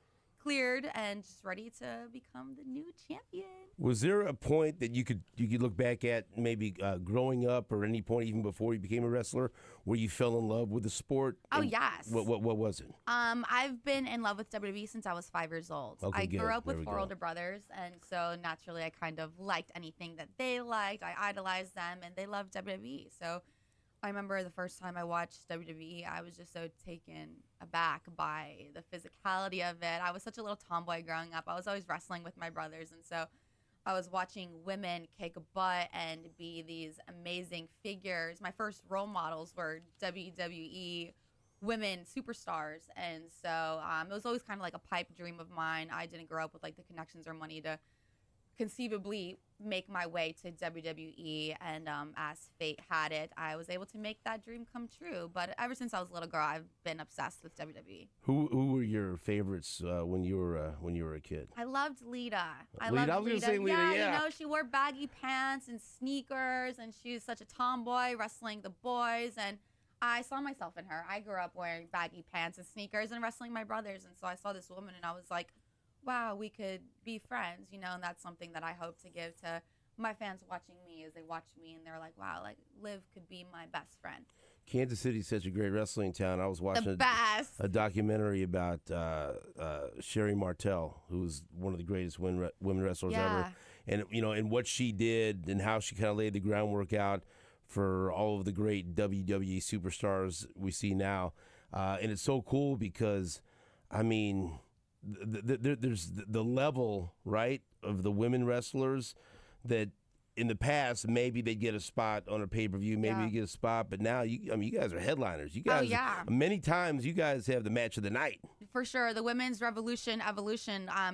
cleared and just ready to become the new champion. Was there a point that you could look back at, maybe growing up, or any point even before you became a wrestler, where you fell in love with the sport? Oh, yes. What was it? I've been in love with WWE since I was 5 years old. Okay, I good. grew up with There we 4 go. older brothers, and so naturally I kind of liked anything that they liked. I idolized them, and they loved WWE. So I remember the first time I watched WWE, I was just so taken aback by the physicality of it. I was such a little tomboy growing up. I was always wrestling with my brothers, and so I was watching women kick butt and be these amazing figures. My first role models were WWE women superstars, and so it was always kind of like a pipe dream of mine. I didn't grow up with like the connections or money to conceivably make my way to WWE, and as fate had it, I was able to make that dream come true. But ever since I was a little girl, I've been obsessed with WWE. Who were your favorites when you were a kid? I loved Lita. I was gonna say Lita, yeah. You know, she wore baggy pants and sneakers, and she was such a tomboy wrestling the boys, and I saw myself in her. I grew up wearing baggy pants and sneakers and wrestling my brothers, and so I saw this woman, and I was like, wow, we could be friends, you know, and that's something that I hope to give to my fans watching me as they watch me, and they're like, wow, like Liv could be my best friend. Kansas City's such a great wrestling town. I was watching a documentary about Sherry Martel, who's one of the greatest women wrestlers ever, and and what she did and how she kind of laid the groundwork out for all of the great WWE superstars we see now, and it's so cool because, I mean, there's the level, right, of the women wrestlers that in the past maybe they'd get a spot on a pay-per-view, maybe you get a spot, but now you guys are headliners. You guys, many times you guys have the match of the night. For sure, the women's evolution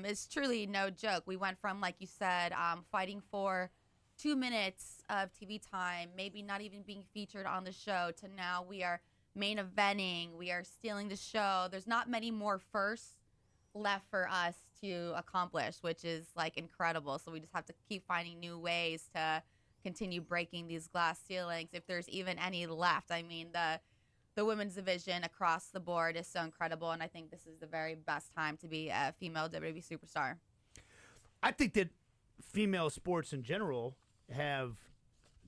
is truly no joke. We went from, like you said, fighting for 2 minutes of TV time, maybe not even being featured on the show, to now we are main eventing, we are stealing the show. There's not many more firsts left for us to accomplish, which is like incredible. So we just have to keep finding new ways to continue breaking these glass ceilings, if there's even any left. I mean, the women's division across the board is so incredible, and I think this is the very best time to be a female WWE superstar. I think that female sports in general have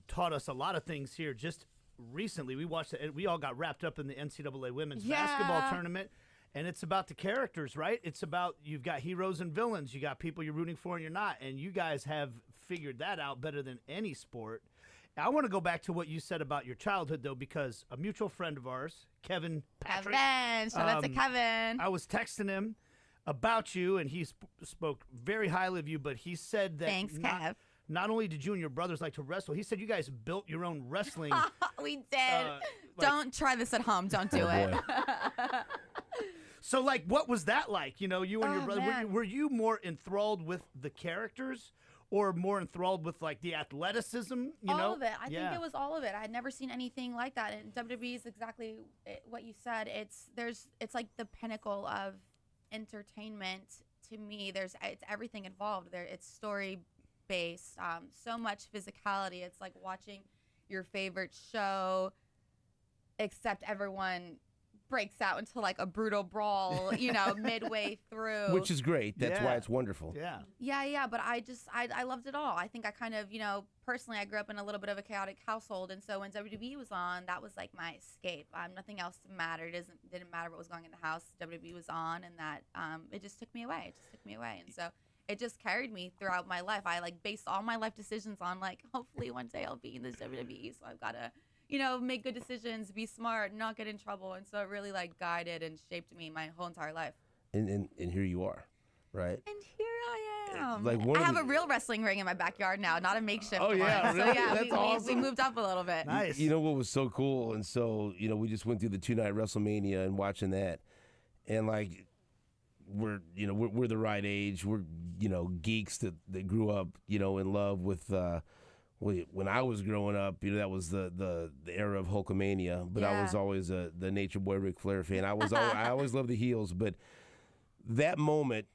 taught us a lot of things here. Just recently, we all got wrapped up in the NCAA women's basketball tournament. And it's about the characters, right? It's about, you've got heroes and villains. You got people you're rooting for and you're not. And you guys have figured that out better than any sport. I want to go back to what you said about your childhood, though, because a mutual friend of ours, Kevin Patrick. Shout out to Kevin. I was texting him about you, and he spoke very highly of you, but he said that Thanks, Kev. Not only did you and your brothers like to wrestle, he said you guys built your own wrestling. We did. Don't try this at home. Don't do it. So, like, what was that like? You know, you and your brother, were you more enthralled with the characters or more enthralled with, like, the athleticism? You all know? of it. I think it was all of it. I had never seen anything like that. And WWE is exactly what you said. It's like the pinnacle of entertainment to me. It's everything involved. It's story-based, so much physicality. It's like watching your favorite show, except everyone breaks out into like a brutal brawl, midway through. Which is great. That's why it's wonderful. Yeah. But I loved it all. I think I kind of, personally, I grew up in a little bit of a chaotic household. And so when WWE was on, that was like my escape. Nothing else mattered. It didn't matter what was going in the house. WWE was on, and that it just took me away. And so it just carried me throughout my life. I like based all my life decisions on like, hopefully one day I'll be in the WWE. So I've got to make good decisions, be smart, not get in trouble. And so it really like guided and shaped me my whole entire life. And here you are, right? And here I am. Like I have a real wrestling ring in my backyard now, not a makeshift one. Yeah, really? So yeah, That's awesome. we moved up a little bit. Nice. You know what was so cool? And so, we just went through the 2-night WrestleMania and watching that. And like, we're the right age. We're, geeks that grew up, in love with, when I was growing up, that was the era of Hulkamania, but I was always the Nature Boy Ric Flair fan. I always loved the heels, but that moment,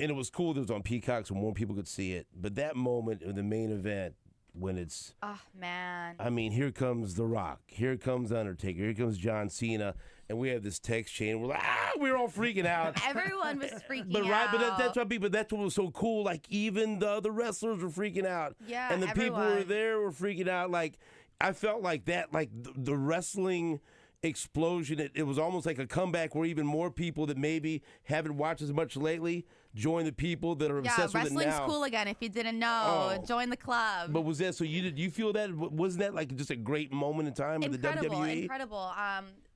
and it was cool that it was on Peacock so more people could see it, but that moment in the main event when it's. Oh man. I mean, here comes The Rock, here comes Undertaker, here comes John Cena, and we have this text chain. We're like, we're all freaking out. Everyone was freaking But out. that's what people. That's what was so cool. Like even the wrestlers were freaking out. Yeah, and the people who were everyone. there were freaking out. Like I felt like that. Like the wrestling explosion. It was almost like a comeback where even more people that maybe haven't watched as much lately join the people that are obsessed with it now. Yeah, wrestling's cool again. If you didn't know, join the club. But was that so? You feel that? Wasn't that like just a great moment in time in the WWE? Incredible.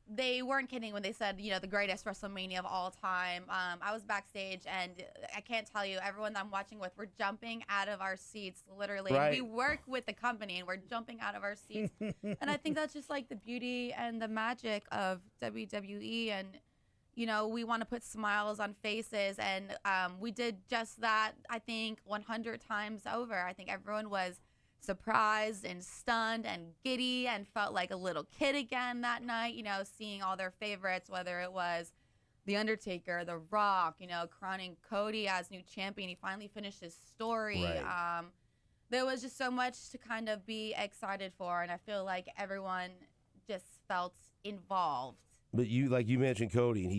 They weren't kidding when they said, the greatest WrestleMania of all time. I was backstage, and I can't tell you, everyone that I'm watching with, we're jumping out of our seats, literally. Right. We work with the company, and we're jumping out of our seats. And I think that's just like the beauty and the magic of WWE. And, we want to put smiles on faces, and we did just that, I think, 100 times over. I think everyone was surprised and stunned and giddy and felt like a little kid again that night, seeing all their favorites, whether it was The Undertaker, The Rock, crowning Cody as new champion. He finally finished his story. Right. There was just so much to kind of be excited for, and I feel like everyone just felt involved. But you mentioned Cody, and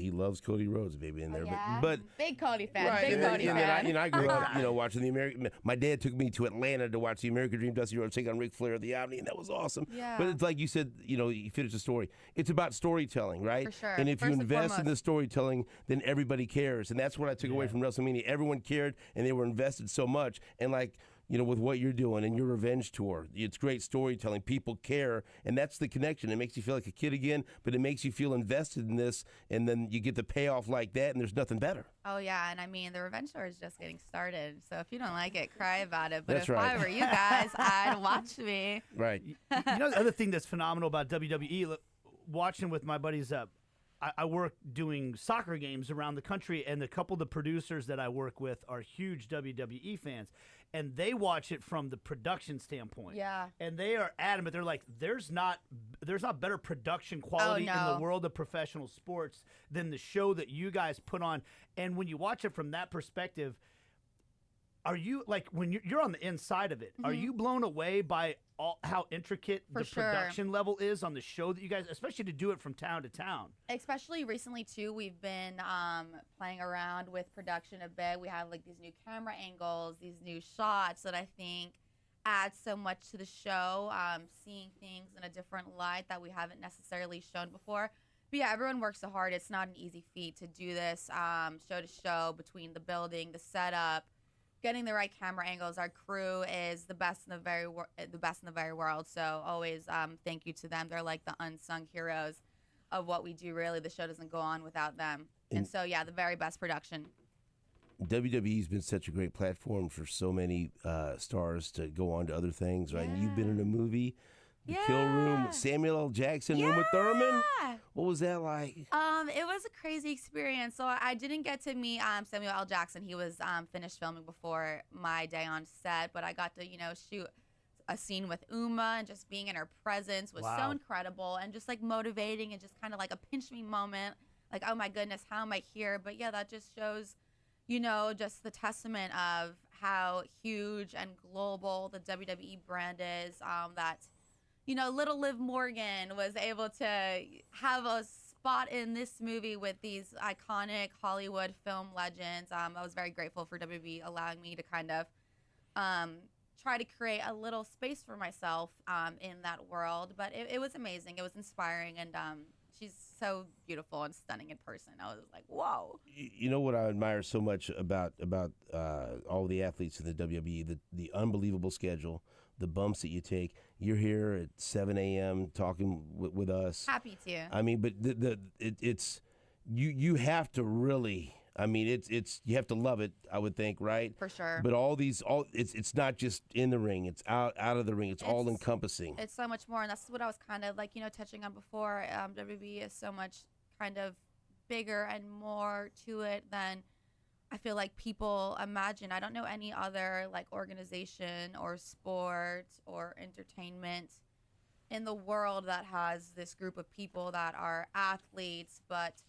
he loves Cody Rhodes, baby, in there. Yeah. But Big Cody fan. right, Big Cody and fan. then I grew up, watching the American. My dad took me to Atlanta to watch the American Dream, Dusty Rhodes take on Ric Flair at the Omni, and that was awesome. Yeah. But it's like you said, you finished the story. It's about storytelling, right? For sure. And if First you and invest in foremost. the storytelling, then everybody cares, and that's what I took away from WrestleMania. Everyone cared, and they were invested so much, and like. With what you're doing and your revenge tour, it's great storytelling. People care, and that's the connection. It makes you feel like a kid again, but it makes you feel invested in this, and then you get the payoff like that, and there's nothing better. Oh, yeah, and I mean, the revenge tour is just getting started, so if you don't like it, cry about it. But That's if right. I were you guys, I'd watch me. Right. The other thing that's phenomenal about WWE, watching with my buddies, I work doing soccer games around the country, and a couple of the producers that I work with are huge WWE fans, and they watch it from the production standpoint. Yeah. And they are adamant. They're like, there's not better production quality in the world of professional sports than the show that you guys put on. And when you watch it from that perspective, are you, like, when you're on the inside of it, are you blown away by how intricate For the sure. production level is on the show that you guys, especially to do it from town to town? Especially recently, too, we've been playing around with production a bit. We have, like, these new camera angles, these new shots that I think add so much to the show, seeing things in a different light that we haven't necessarily shown before. But, yeah, everyone works so hard. It's not an easy feat to do this show to show, between the building, the setup, getting the right camera angles. Our crew is the best in the very world. So always thank you to them. They're like the unsung heroes of what we do. Really, the show doesn't go on without them. And so yeah, the very best production. WWE's been such a great platform for so many stars to go on to other things, right? And you've been in a movie, The Kill Room, Samuel L. Jackson, Uma Thurman. What was that like? It was a crazy experience. So I didn't get to meet Samuel L. Jackson. He was finished filming before my day on set, but I got to, shoot a scene with Uma, and just being in her presence was so incredible, and just like motivating, and just kind of like a pinch me moment. Like, oh my goodness, how am I here? But yeah, that just shows, just the testament of how huge and global the WWE brand is, that little Liv Morgan was able to have a spot in this movie with these iconic Hollywood film legends. I was very grateful for WWE allowing me to kind of try to create a little space for myself in that world. But it was amazing. It was inspiring, and she's so beautiful and stunning in person. I was like, whoa. You know what I admire so much about all the athletes in the WWE, the unbelievable schedule, the bumps that you take. You're here at 7 a.m. talking with us. Happy to. I mean, but it's you have to really. I mean, it's you have to love it. I would think, right? For sure. But it's not just in the ring. It's out of the ring. It's all encompassing. It's so much more, and that's what I was kind of like, touching on before. WWE is so much kind of bigger and more to it than I feel like people imagine. I don't know any other like organization or sport or entertainment in the world that has this group of people that are athletes but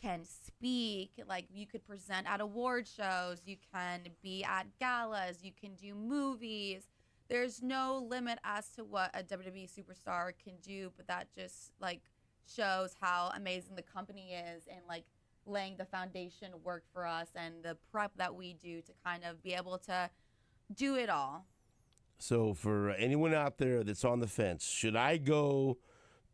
can speak. Like, you could present at award shows, you can be at galas, you can do movies, there's no limit as to what a WWE superstar can do, but that just like shows how amazing the company is and like laying the foundation work for us and the prep that we do to kind of be able to do it all. So for anyone out there that's on the fence, should I go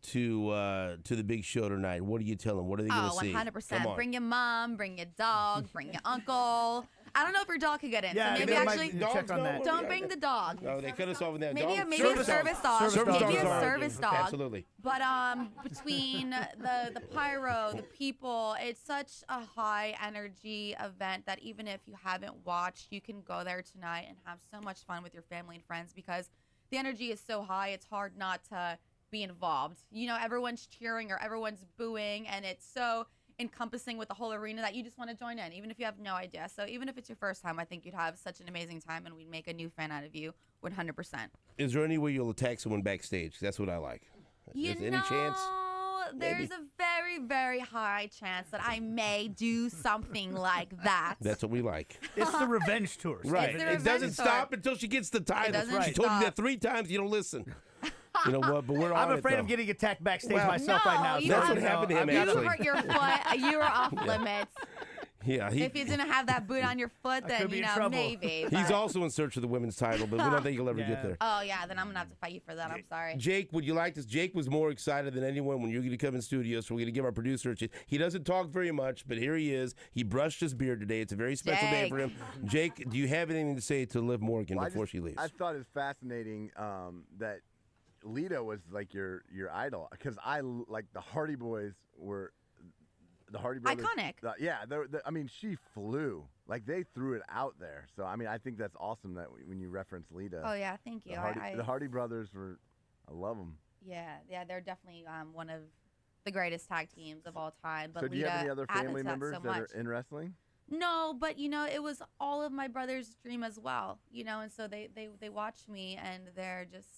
to the big show tonight? What do you tell them? What are they going to see? 100%. Bring your mom, bring your dog, bring your uncle. I don't know if your dog could get in, Yeah, so maybe actually check on that. don't bring the dog. No, they cut us off with that. Maybe dog. maybe a service dog. Maybe a service dog. Absolutely. But between the pyro, the people, it's such a high energy event that even if you haven't watched, you can go there tonight and have so much fun with your family and friends because the energy is so high. It's hard not to be involved. You know, everyone's cheering or everyone's booing, and it's so encompassing with the whole arena that you just want to join in, even if you have no idea. So even if it's your first time, I think you'd have such an amazing time, and we'd make a new fan out of you 100%. Is there any way you'll attack someone backstage? That's what I like. You Is there any chance? There's a very, very high chance that I may do something like that. That's what we like. It's the revenge tour. Right. the It revenge doesn't tour. stop until she gets the title. doesn't She told you stop. that 3 times. You don't listen. You know what? But we're on I'm it, afraid though. of getting attacked backstage Well, myself right now. you That's have- what happened to him, You actually. hurt your foot. You were off limits. Yeah, If you didn't have that boot on your foot, then could be you in know trouble. maybe. he's but- also in search of the women's title, but we don't think he'll ever Yeah. get there. Oh yeah, then I'm gonna have to fight you for that. I'm sorry. Jake, would you like this? Jake was more excited than anyone when you're going to come in studio, so we're going to give our producer a chance. He doesn't talk very much, but here he is. He brushed his beard today. It's a very special day Jake. for him. Jake, do you have anything to say to Liv Morgan Well, before she leaves? I thought it was fascinating that Lita was like your idol because like the Hardy Boys were the Hardy Brothers. Iconic. Yeah, I mean, she flew. Like they threw it out there. So I mean, I think that's awesome that when you reference Lita. Oh yeah, thank you. The Hardy Brothers were, I love them. Yeah, they're definitely one of the greatest tag teams of all time. But So do you Lita have any other added family to that members so that are much. in wrestling? No, but you know, it was all of my brother's dream as well. You know, and so they watch me and they're just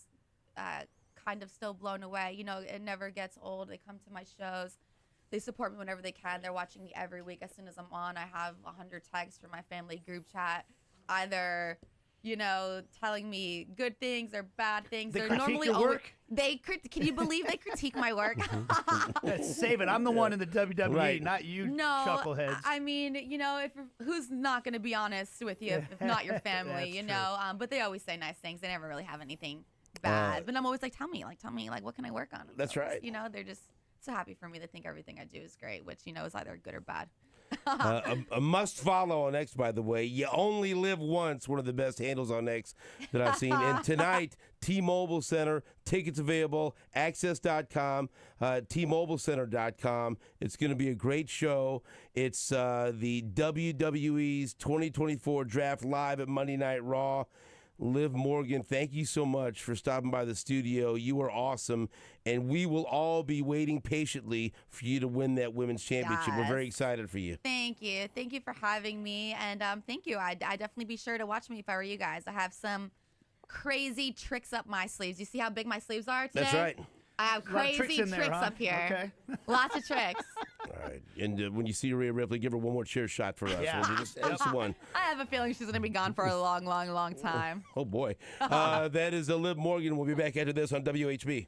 kind of still blown away. You know, it never gets old. They come to my shows. They support me whenever they can. They're watching me every week. As soon as I'm on, I have 100 tags from my family group chat, either, you know, telling me good things or bad things. They They're critique normally your work? Can you believe they critique my work? Save it. I'm the one in the WWE, Right. not you No, chuckleheads. I mean, you know, who's not going to be honest with you if not your family, That's you true. know? But they always say nice things. They never really have anything bad. But I'm always like, tell me, what can I work on? That's So, right. You know, they're just so happy for me. They think everything I do is great, which, you know, is either good or bad. A must follow on X, by the way. You only live once. One of the best handles on X that I've seen. And tonight, T-Mobile Center, tickets available, access.com, tmobilecenter.com. It's going to be a great show. It's the WWE's 2024 Draft live at Monday Night Raw. Liv Morgan, thank you so much for stopping by the studio. You are awesome, and we will all be waiting patiently for you to win that women's championship. We're very excited for you. Thank you. Thank you for having me. And thank you. I'd definitely be sure to watch me if I were you guys. I have some crazy tricks up my sleeves. You see how big my sleeves are today? That's right. I have A lot of crazy tricks in there, huh? up here. Okay. Lots of tricks. All right. And when you see Rhea Ripley, give her one more chair shot for us. Yeah. Just one. I have a feeling she's going to be gone for a long, long, long time. Oh, boy. That is Liv Morgan. We'll be back after this on WHB.